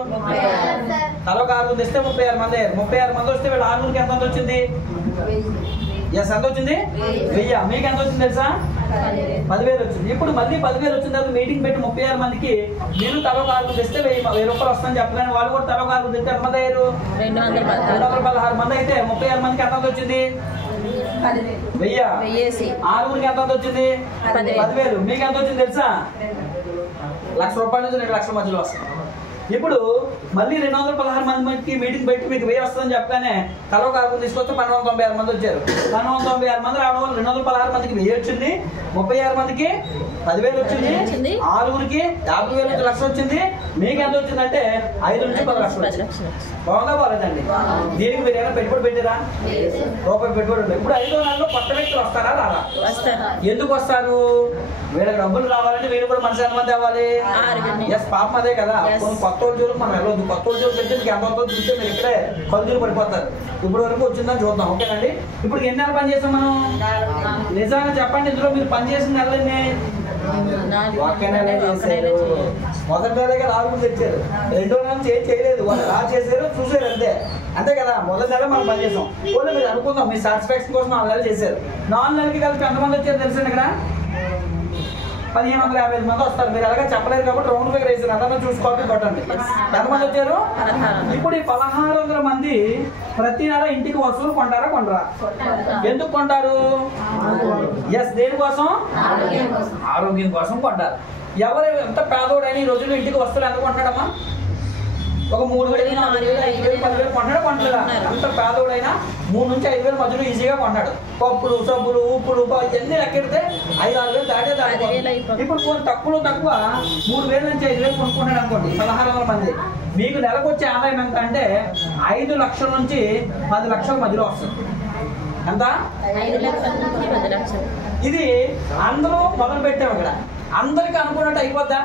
తలో 6 తెస్తే 36 మంది అయ్యారు. 36 మంది వస్తే వీళ్ళు 6 ఎంత వచ్చింది? ఎస్ ఎంత వచ్చింది 1000. మీకు ఎంత వచ్చింది తెలుసా 10,000 వచ్చింది. ఇప్పుడు మళ్ళీ 10,000 వచ్చిన తర్వాత మీటింగ్ పెట్టి 36 మందికి మీరు తలో కార్డు తెస్తే 1000 రూపాయలు వస్తుందని చెప్పగానే వాళ్ళు కూడా తలో కార్డు తెస్తే ఎంతమంది అయ్యారు 216 మంది. అయితే 36 మందికి ఎంత వచ్చింది 1000. ఆరుగురికి ఎంత వచ్చింది 10,000. మీకు ఎంత వచ్చింది తెలుసా 1,00,000 రూపాయల నుంచి 2 లక్షల మధ్యలో వస్తుంది. ఇప్పుడు మళ్ళీ 216 మందికి మీటింగ్ పెట్టి మీకు 1000 వస్తుందని చెప్పగానే తలో కార్డు తీసుకొస్తే 1296 మంది వచ్చారు. 1296 మంది రావడం వల్ల 216 మందికి 1000 వచ్చింది, 36 మందికి 10,000 వచ్చింది, ఆరుగురికి 50,000 నుంచి 1,00,000 వచ్చింది. మీకు ఎంత వచ్చిందంటే 5 నుంచి 10 లక్షలు వచ్చింది. బాగుందా బాగాలేదండి? దీనికి మీరు ఏమైనా పెట్టుబడి పెట్టారా? రూపాయి పెట్టుబడి ఉంటుంది. ఇప్పుడు 5వ నెలలో కొత్త వ్యక్తులు వస్తారా రారా? ఎందుకు వస్తారు? వీళ్ళకి డబ్బులు రావాలంటే వీళ్ళు కూడా మనిషి ఎంతమంది అవ్వాలి? ఎస్ పాపం అదే కదా. కొత్త ఉద్యోగులు మనం వెళ్ళొద్దు. కొత్త ఉద్యోగులు పెడితే మీకు ఎంత అవుతుందో చూస్తే మీరు ఇక్కడే కలుజులు పడిపోతారు. ఇప్పుడు వరకు వచ్చిందని చూద్దాం. ఓకేనండి? ఇప్పుడు ఎన్ని నెలలు పని చేస్తాం మనం? నిజంగా చెప్పండి, ఇందులో మీరు పని చేసిన నెలలన్నీ ఒక్క నెల చేశారు. మొదటి నెలగా 4 తెచ్చారు, 2వ నెల చేయలేదు. వాళ్ళు ఎలా చేశారు చూసారు అంతే. అంతే కదా. మొదటి నెల మనం పని చేసాం. పోనీ మీరు అనుకుందాం మీ సాటిస్ఫాక్షన్ కోసం 4 నెలలు చేశారు. 4 నెలలకి కలిపి ఎంతమంది వచ్చారు తెలుసండి? ఇక్కడ 1555 మంది వస్తారు. మీరు అలాగే చెప్పలేరు కాబట్టి రౌండ్ ఫిగర్ వేసారు. అదన్నా చూసుకోవాలి కొట్టండి. ఎంతమంది వచ్చారు? ఇప్పుడు ఈ 1600 మంది ప్రతి నెల ఇంటికి వస్తువులు కొంటారా కొనరా? ఎందుకు కొంటారు? ఎస్ దేనికోసం? ఆరోగ్యం కోసం కొంటారు. ఎవరు ఎంత పేదోడైనా ఈ రోజుల్లో ఇంటికి వస్తువులు ఎంత కొంటాడమ్మా? ఒక 3,000, 4,000, 5,000, 10,000 కొంటాడు కొంటలేదా? అంత పేదోడైనా 3 నుంచి 5,000 మధ్యలో ఈజీగా కొంటాడు. పప్పులు, సబ్బులు, ఉప్పులు ఇవన్నీ లెక్కెడితే 5-6 వేలు దాటే. ఇప్పుడు తక్కువ 3,000 నుంచి 5,000 కొనుక్కుంటాడు అనుకోండి 1600 మంది. మీకు నెలకు వచ్చే ఆదాయం ఎంత అంటే 5 లక్షల నుంచి 10 లక్షల మధ్యలో వస్తుంది. ఎంత? 5 లక్షల నుంచి 10 లక్షలు. ఇది అందరూ మొదలు పెట్టాము. ఇక్కడ అందరికి అనుకున్నట్టు అయిపోద్దా?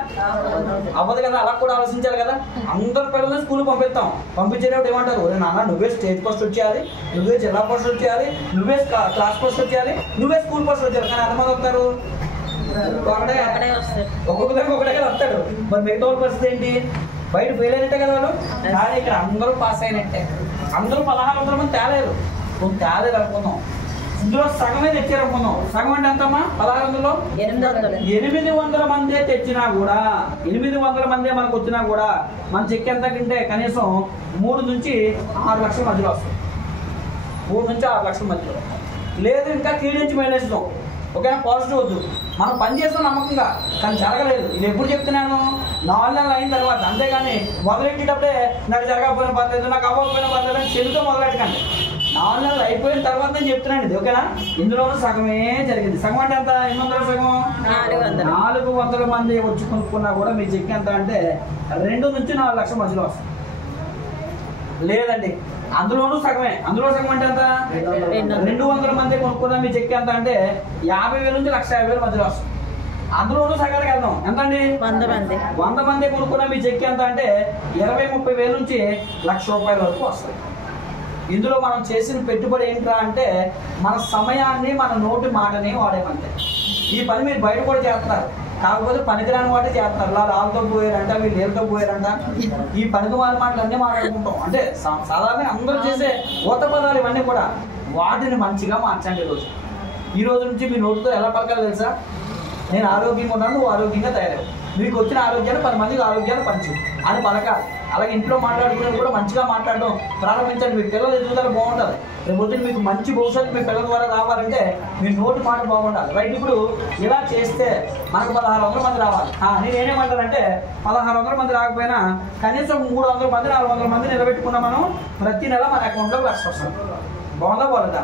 అవ్వదు కదా. అలా కూడా ఆలోచించాలి కదా. అందరి పిల్లల్ని స్కూల్ పంపిస్తాం. పంపించేటప్పుడు ఏమంటారు? ఒరే నాన్న నువ్వే స్టేట్ ఫస్ట్ వచ్చేయాలి, నువ్వే జిల్లా ఫస్ట్ వచ్చేయాలి, నువ్వే క్లాస్ ఫస్ట్ వచ్చేయాలి, నువ్వే స్కూల్ ఫస్ట్ వచ్చేయాలి. కానీ ఎంతమంది వస్తారు? ఒక్కొక్కరికి ఒకటే వస్తాడు. మరి మిగతా వాళ్ళ పరిస్థితి ఏంటి? బయట ఫెయిల్ అయినట్టే కదా వాళ్ళు. కానీ ఇక్కడ అందరూ పాస్ అయినట్టే. అందరూ 1600 మంది తేలేరు. తేలేరు అనుకుందాం. ఇందులో సగమే తెచ్చారు అనుకుందాం. సగం అంటే ఎంతమ్మా? 1600లో 800 మందే తెచ్చినా కూడా 800 మందే మనకు వచ్చినా కూడా మన చెక్ ఎంత కంటే కనీసం 3 నుంచి 6 లక్షల మధ్యలో వస్తుంది. 3 నుంచి 6 లక్షల మధ్యలో. లేదు ఇంకా కీడించి మేనేస్తాం. ఓకే పాజిటివ్ వద్దు. మనం పని చేస్తాం నమ్మకంగా, కానీ జరగలేదు. ఇది ఎప్పుడు చెప్తున్నాను? 4 నెలలు అయిన తర్వాత. అంతేగాని మొదలెట్టేటప్పుడే నాకు జరగకపోయినా పర్లేదు, నాకు అవ్వకపోయినా పర్లేదు అని చెల్లితో మొదలెట్టకండి. 4 నెలలు అయిపోయిన తర్వాత నేను చెప్తున్నాను ఇది. ఓకేనా? ఇందులోనూ సగమే జరిగింది. సగం అంటే ఎంత? 800 సగం 400 మంది వచ్చి కొనుక్కున్నా కూడా మీ చెక్ ఎంత అంటే 2 నుంచి 4 లక్షల మధ్యలో వస్తుంది. లేదండి అందులోనూ సగమే. అందులో సగం అంటే ఎంత? 200 మంది కొనుక్కున్నా మీ చెక్ ఎంత అంటే 50,000 నుంచి 1,50,000 మధ్యలో వస్తుంది. అందులోనూ సగానికి వెళ్దాం. ఎంత అండి? 100 మంది కొనుక్కున్నా మీ చెక్ ఎంత అంటే 20-30 వేల నుంచి 1,00,000 రూపాయల వరకు వస్తుంది. ఇందులో మనం చేసిన పెట్టుబడి ఏంట్రా అంటే మన సమయాన్ని, మన నోటి మాటని వాడేమంటే. ఈ పని మీరు బయట కూడా చేస్తున్నారు, కాకపోతే పనికిరాని వాటే చేస్తున్నారు. వాళ్ళతో పోయారంట, వీళ్ళు వీళ్ళతో పోయారంట, ఈ పనికి వాళ్ళ మాటలు అన్నీ మాట్లాడుకుంటాం. అంటే సాధారణ అందరూ చేసే ఊత పదాలు ఇవన్నీ కూడా. వాటిని మంచిగా మార్చండి. ఈ రోజు నుంచి మీ నోటితో ఎలా పలకాలి తెలుసా? నేను ఆరోగ్యంగా ఉన్నాను, నువ్వు ఆరోగ్యంగా తయారవు, మీకు వచ్చిన ఆరోగ్యాన్ని 10 మందికి ఆరోగ్యాన్ని పంచు అని పలకాలి. అలాగే ఇంట్లో మాట్లాడుకునేది కూడా మంచిగా మాట్లాడడం ప్రారంభించండి. మీ పిల్లలు ఎదుగుదల బాగుంటుంది. రేపు మీకు మంచి భవిష్యత్తు మీ పిల్లల ద్వారా రావాలంటే మీ నోటి మాట బాగుండాలి. రైట్? ఇప్పుడు ఇలా చేస్తే మనకు 1600 మంది రావాలి. నేనేమంటానంటే 1600 మంది రాకపోయినా కనీసం 300 మంది 400 మంది నిలబెట్టుకున్నా మనం ప్రతి నెల మన అకౌంట్లో 1,00,000 వస్తుంది. బాగుందా బాగుందా?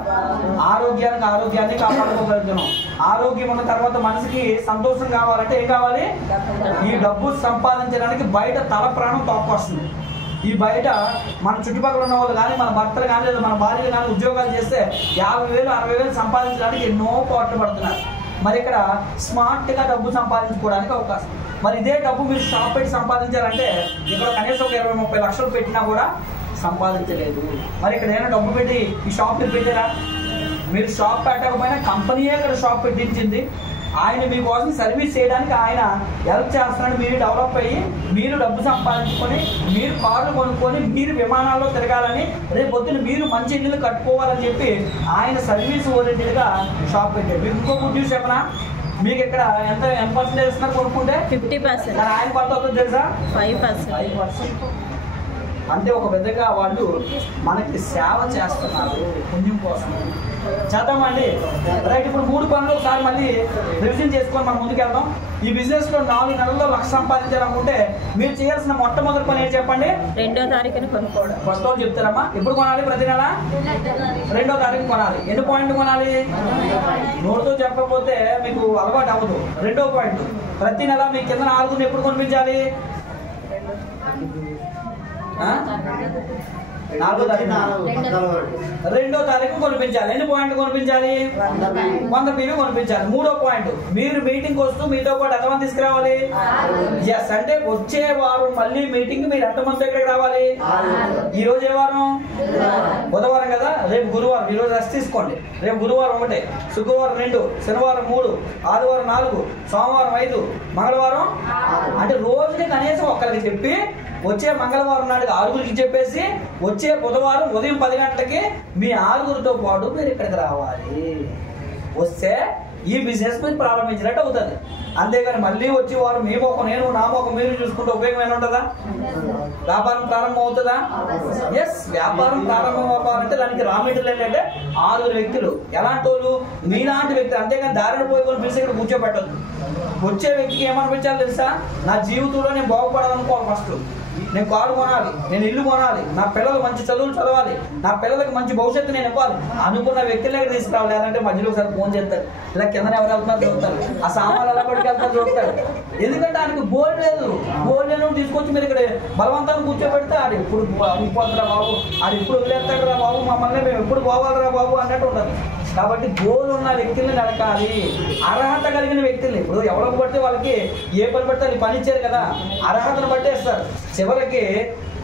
ఆరోగ్యాన్ని కాపాడుకోగలుగుతున్నాం. ఆరోగ్యం ఉన్న తర్వాత మనసుకి సంతోషం కావాలంటే ఏం కావాలి? ఈ డబ్బు సంపాదించడానికి బయట తల ప్రాణం తోక్కొస్తుంది. ఈ బయట మన చుట్టుపక్కల ఉన్న వాళ్ళు కానీ, మన భర్తలు కానీ, లేదా మన భార్యలు కానీ ఉద్యోగాలు చేస్తే 50,000 60,000 సంపాదించడానికి ఎన్నో పోట్లు పడుతున్నారు. మరి ఇక్కడ స్మార్ట్గా డబ్బు సంపాదించుకోవడానికి అవకాశం. మరి ఇదే డబ్బు మీరు షాప్ పెట్టి సంపాదించాలంటే ఇక్కడ కనీసం ఒక 20-30 లక్షలు పెట్టినా కూడా సంపాదించలేదు. మరి ఇక్కడ ఏమైనా డబ్బు పెట్టి ఈ షాప్ మీరు పెట్టారా? మీరు షాప్ పెట్టకపోయినా కంపెనీయే ఇక్కడ షాప్ పెట్టించింది. ఆయన మీకోసం సర్వీస్ చేయడానికి ఆయన హెల్ప్ చేస్తున్నాడు. మీరు డెవలప్ అయ్యి మీరు డబ్బు సంపాదించుకొని మీరు కార్లు కొనుక్కొని మీరు విమానాల్లో తిరగాలని రేపు పొద్దున్న మీరు మంచి ఇల్లు కట్టుకోవాలని చెప్పి ఆయన సర్వీస్ ఓరియంటెడ్గా షాప్ పెట్టాడు. మీకు ఇంకో గుడ్ న్యూస్ చెప్పనా, మీకు ఇక్కడ ఎంత పర్సెంటేజ్ ఇస్తున్నారు కొనుక్కుంటే 50%. ఆయన కొత్త అవుతుంది తెలుసా 5%. అంటే ఒక విధంగా వాళ్ళు మనకి సేవ చేస్తున్నారు పుణ్యం కోసం. చేద్దామండి రైట్. ఇప్పుడు 3 పనులు ఒకసారి మళ్ళీ రివిజన్ చేసుకొని మనం ముందుకెళ్దాం. ఈ బిజినెస్ లో 4 నెలల్లో 1,00,000 సంపాదించాలనుకుంటే మీరు చేయాల్సిన మొట్టమొదటి పని ఏంటి చెప్పండి? 2వ తారీఖున కొనుక్కోవడం. ఫస్ట్ రోజు చెప్తారమ్మా. ఎప్పుడు కొనాలి? ప్రతి నెల 2వ తారీఖు కొనాలి. ఎన్ని పాయింట్లు కొనాలి? 100తో చెప్పకపోతే మీకు అలవాటు అవ్వదు. 2వ పాయింట్, ప్రతి నెల మీ కింద 4 ఎప్పుడు కొనిపించాలి? 4వ తారీఖు కొనిపించాలి. ఎన్ని పాయింట్లు కొనిపించాలి? 100 PV కొనిపించాలి. 3వ పాయింట్, మీరు మీటింగ్ వస్తూ మీతో పాటు ఎంతమంది తీసుకురావాలి? ఎస్, అంటే వచ్చే వారం మళ్ళీ మీటింగ్ మీరు ఎంతమంది దగ్గరికి రావాలి? ఈ రోజు ఏ వారం? బుధవారం కదా, రేపు గురువారం. ఈ రోజు రెస్ట్ తీసుకోండి. రేపు గురువారం 1, శుక్రవారం 2, శనివారం 3, ఆదివారం 4, సోమవారం 5, మంగళవారం. అంటే రోజుకి కనీసం ఒక్కరికి చెప్పి వచ్చే మంగళవారం నాడు 6 చెప్పేసి వచ్చే బుధవారం ఉదయం 10 గంటలకి మీ 6తో పాటు మీరు ఇక్కడికి రావాలి. వస్తే ఈ బిజినెస్ మీరు ప్రారంభించినట్టు అవుతుంది. అంతేగాని మళ్ళీ వచ్చే వారం మీ మొక్క నేను నా మొక్క మీరు చూసుకుంటే ఉపయోగం ఏమైనా ఉంటుందా? వ్యాపారం ప్రారంభం అవుతుందా? ఎస్, వ్యాపారం ప్రారంభం అవ్వాలంటే దానికి రా మెటీరియల్ ఏంటంటే 6 వ్యక్తులు. ఎలాంటి వాళ్ళు? మీలాంటి వ్యక్తులు. అంతేగాని దారిని పోయి వాళ్ళు పిలిచి ఇక్కడ కూర్చోబెట్టద్దు. వచ్చే వ్యక్తికి ఏమనిపించాలి తెలుసా? నా జీవితంలో నేను బాగుపడాలనుకోవాలి. ఫస్ట్ నేను కారు కొనాలి, నేను ఇల్లు కొనాలి, నా పిల్లలు మంచి చదువులు చదవాలి, నా పిల్లలకి మంచి భవిష్యత్తు నేను ఇవ్వాలి అనుకున్న వ్యక్తుల దగ్గర తీసుకురావాలి. లేదంటే మధ్యలో ఒకసారి ఫోన్ చేస్తారు, ఇలా కింద ఎవరు వెళ్తున్నారు చూస్తారు, ఆ సామాన్లు ఎలా పట్టుకెళ్తారు చూస్తారు. ఎందుకంటే ఆయనకు గోల్ లేదు. గోల్ లేని తీసుకొచ్చి మీరు ఇక్కడ బలవంతాన్ని కూర్చోబెడితే ఆడు ఎప్పుడు అయిపోతుందిరా బాబు, ఆడు ఎప్పుడు వదిలేస్తాడురా బాబు, మమ్మల్ని మేము ఎప్పుడు పోవాలరా బాబు అన్నట్టు ఉండదు. కాబట్టి గోల్ ఉన్న వ్యక్తుల్ని నడకాలి, అర్హత కలిగిన వ్యక్తుల్ని. ఇప్పుడు ఎవరికి పడితే వాళ్ళకి ఏ పని పడితే అది పని ఇచ్చారు కదా, అర్హతను బట్టేస్తారు. చివరికి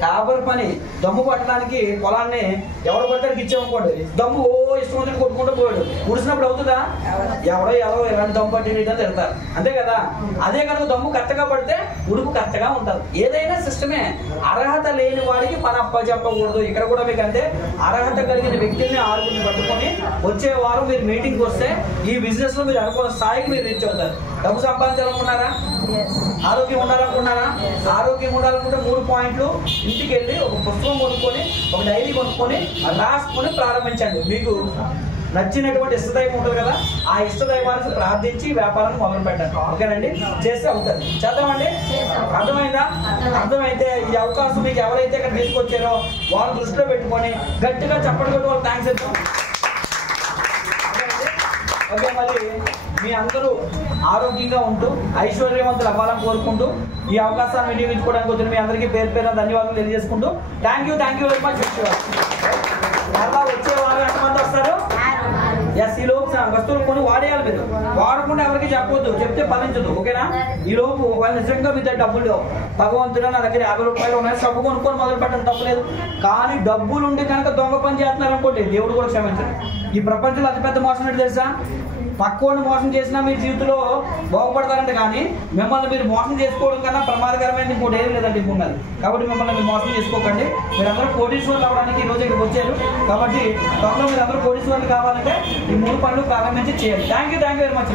డాబర్ పని దమ్ము పట్టడానికి పొలాన్ని ఎవరు పడితే ఇచ్చామనుకోండి, దమ్ము ఇష్టం వచ్చి కొట్టుకుంటూ పోయాడు, ఉడిసినప్పుడు అవుతుందా? ఎవరో ఇలాంటి దమ్ము పట్టి తిడతారు, అంతే కదా. అదే కనుక దమ్ము కరెక్ట్గా పడితే ఉడుపు కరెక్ట్గా ఉంటుంది. ఏదైనా సిస్టమే. అర్హత లేని వాడికి పని అప్పచెప్పకూడదు. ఇక్కడ కూడా మీకు అంటే అర్హత కలిగిన వ్యక్తుల్ని 6 పట్టుకొని వచ్చే వారం మీరు మీటింగ్కి వస్తే ఈ బిజినెస్ లో మీరు అనుకున్న స్థాయికి మీరు రీచ్ అవుతారు. డబ్బు సంపాదించాలనుకున్నారా? ఆరోగ్యం ఉండాలనుకున్నారా? ఆరోగ్యం ఉండాలనుకుంటే 3 పాయింట్లు. ఇంటికి వెళ్ళి ఒక పుస్తకం కొనుక్కొని ఒక డైరీ కొనుక్కొని రాసుకొని ప్రారంభించండి. మీకు నచ్చినటువంటి ఇష్టదైవం ఉంటుంది కదా, ఆ ఇష్టదైవానికి ప్రార్థించి వ్యాపారాన్ని మొదలు పెట్టండి. ఓకేనండి, చేస్తే అవుతుంది. చేద్దామండి. అర్థమైందా? అర్థమైతే ఈ అవకాశం మీకు ఎవరైతే ఇక్కడ తీసుకొచ్చారో వాళ్ళ దృష్టిలో పెట్టుకొని గట్టిగా చప్పట్లు కొట్టి వాళ్ళు థ్యాంక్స్ చెప్తాం. ఓకే, మరి మీ అందరూ ఆరోగ్యంగా ఉంటూ ఐశ్వర్యవంతులు అవ్వాలని కోరుకుంటూ ఈ అవకాశాన్ని వినియోగించుకోవడానికి వచ్చిన మీ అందరికీ పేరు పేరున ధన్యవాదాలు తెలియజేసుకుంటూ థ్యాంక్ యూ వెరీ మచ్. ఎలా వచ్చే వారు ఎంతమంది వస్తారు? ఎస్, ఈ లోపు వస్తువులు కొని వాడేయాలి. మీరు వాడకుండా ఎవరికి చెప్పవద్దు, చెప్తే ఫలించదు. ఓకేనా? ఈ లోపు వాళ్ళు నిజంగా మీ దగ్గర డబ్బులు భగవంతుడా నా దగ్గర 50 రూపాయలు ఉన్నాయి, సబ్బు కొనుక్కొని మొదలు పెట్టడం తప్పలేదు. కానీ డబ్బులు ఉండి కనుక దొంగ పని చేస్తున్నారు అనుకోండి, దేవుడు కూడా క్షమించడు. ఈ ప్రపంచంలో అతిపెద్ద మోసం ఏంటి తెలుసా? పక్కోని మోసం చేసినా మీ జీవితంలో బాగుపడతారంటే, కానీ మిమ్మల్ని మీరు మోసం చేసుకోవడం కన్నా ప్రమాదకరమైనది ఇంకోటి ఏం లేదండి ఉన్నది. కాబట్టి మిమ్మల్ని మీరు మోసం చేసుకోకండి. మీరందరూ కోటీశ్వర్లు అవ్వడానికి ఈ రోజు ఇక్కడికి వచ్చారు. కాబట్టి త్వరలో మీరు అందరూ కోటీశ్వర్లు కావాలంటే ఈ 3 పనులు ప్రారంభించి చేయండి. Thank you very much.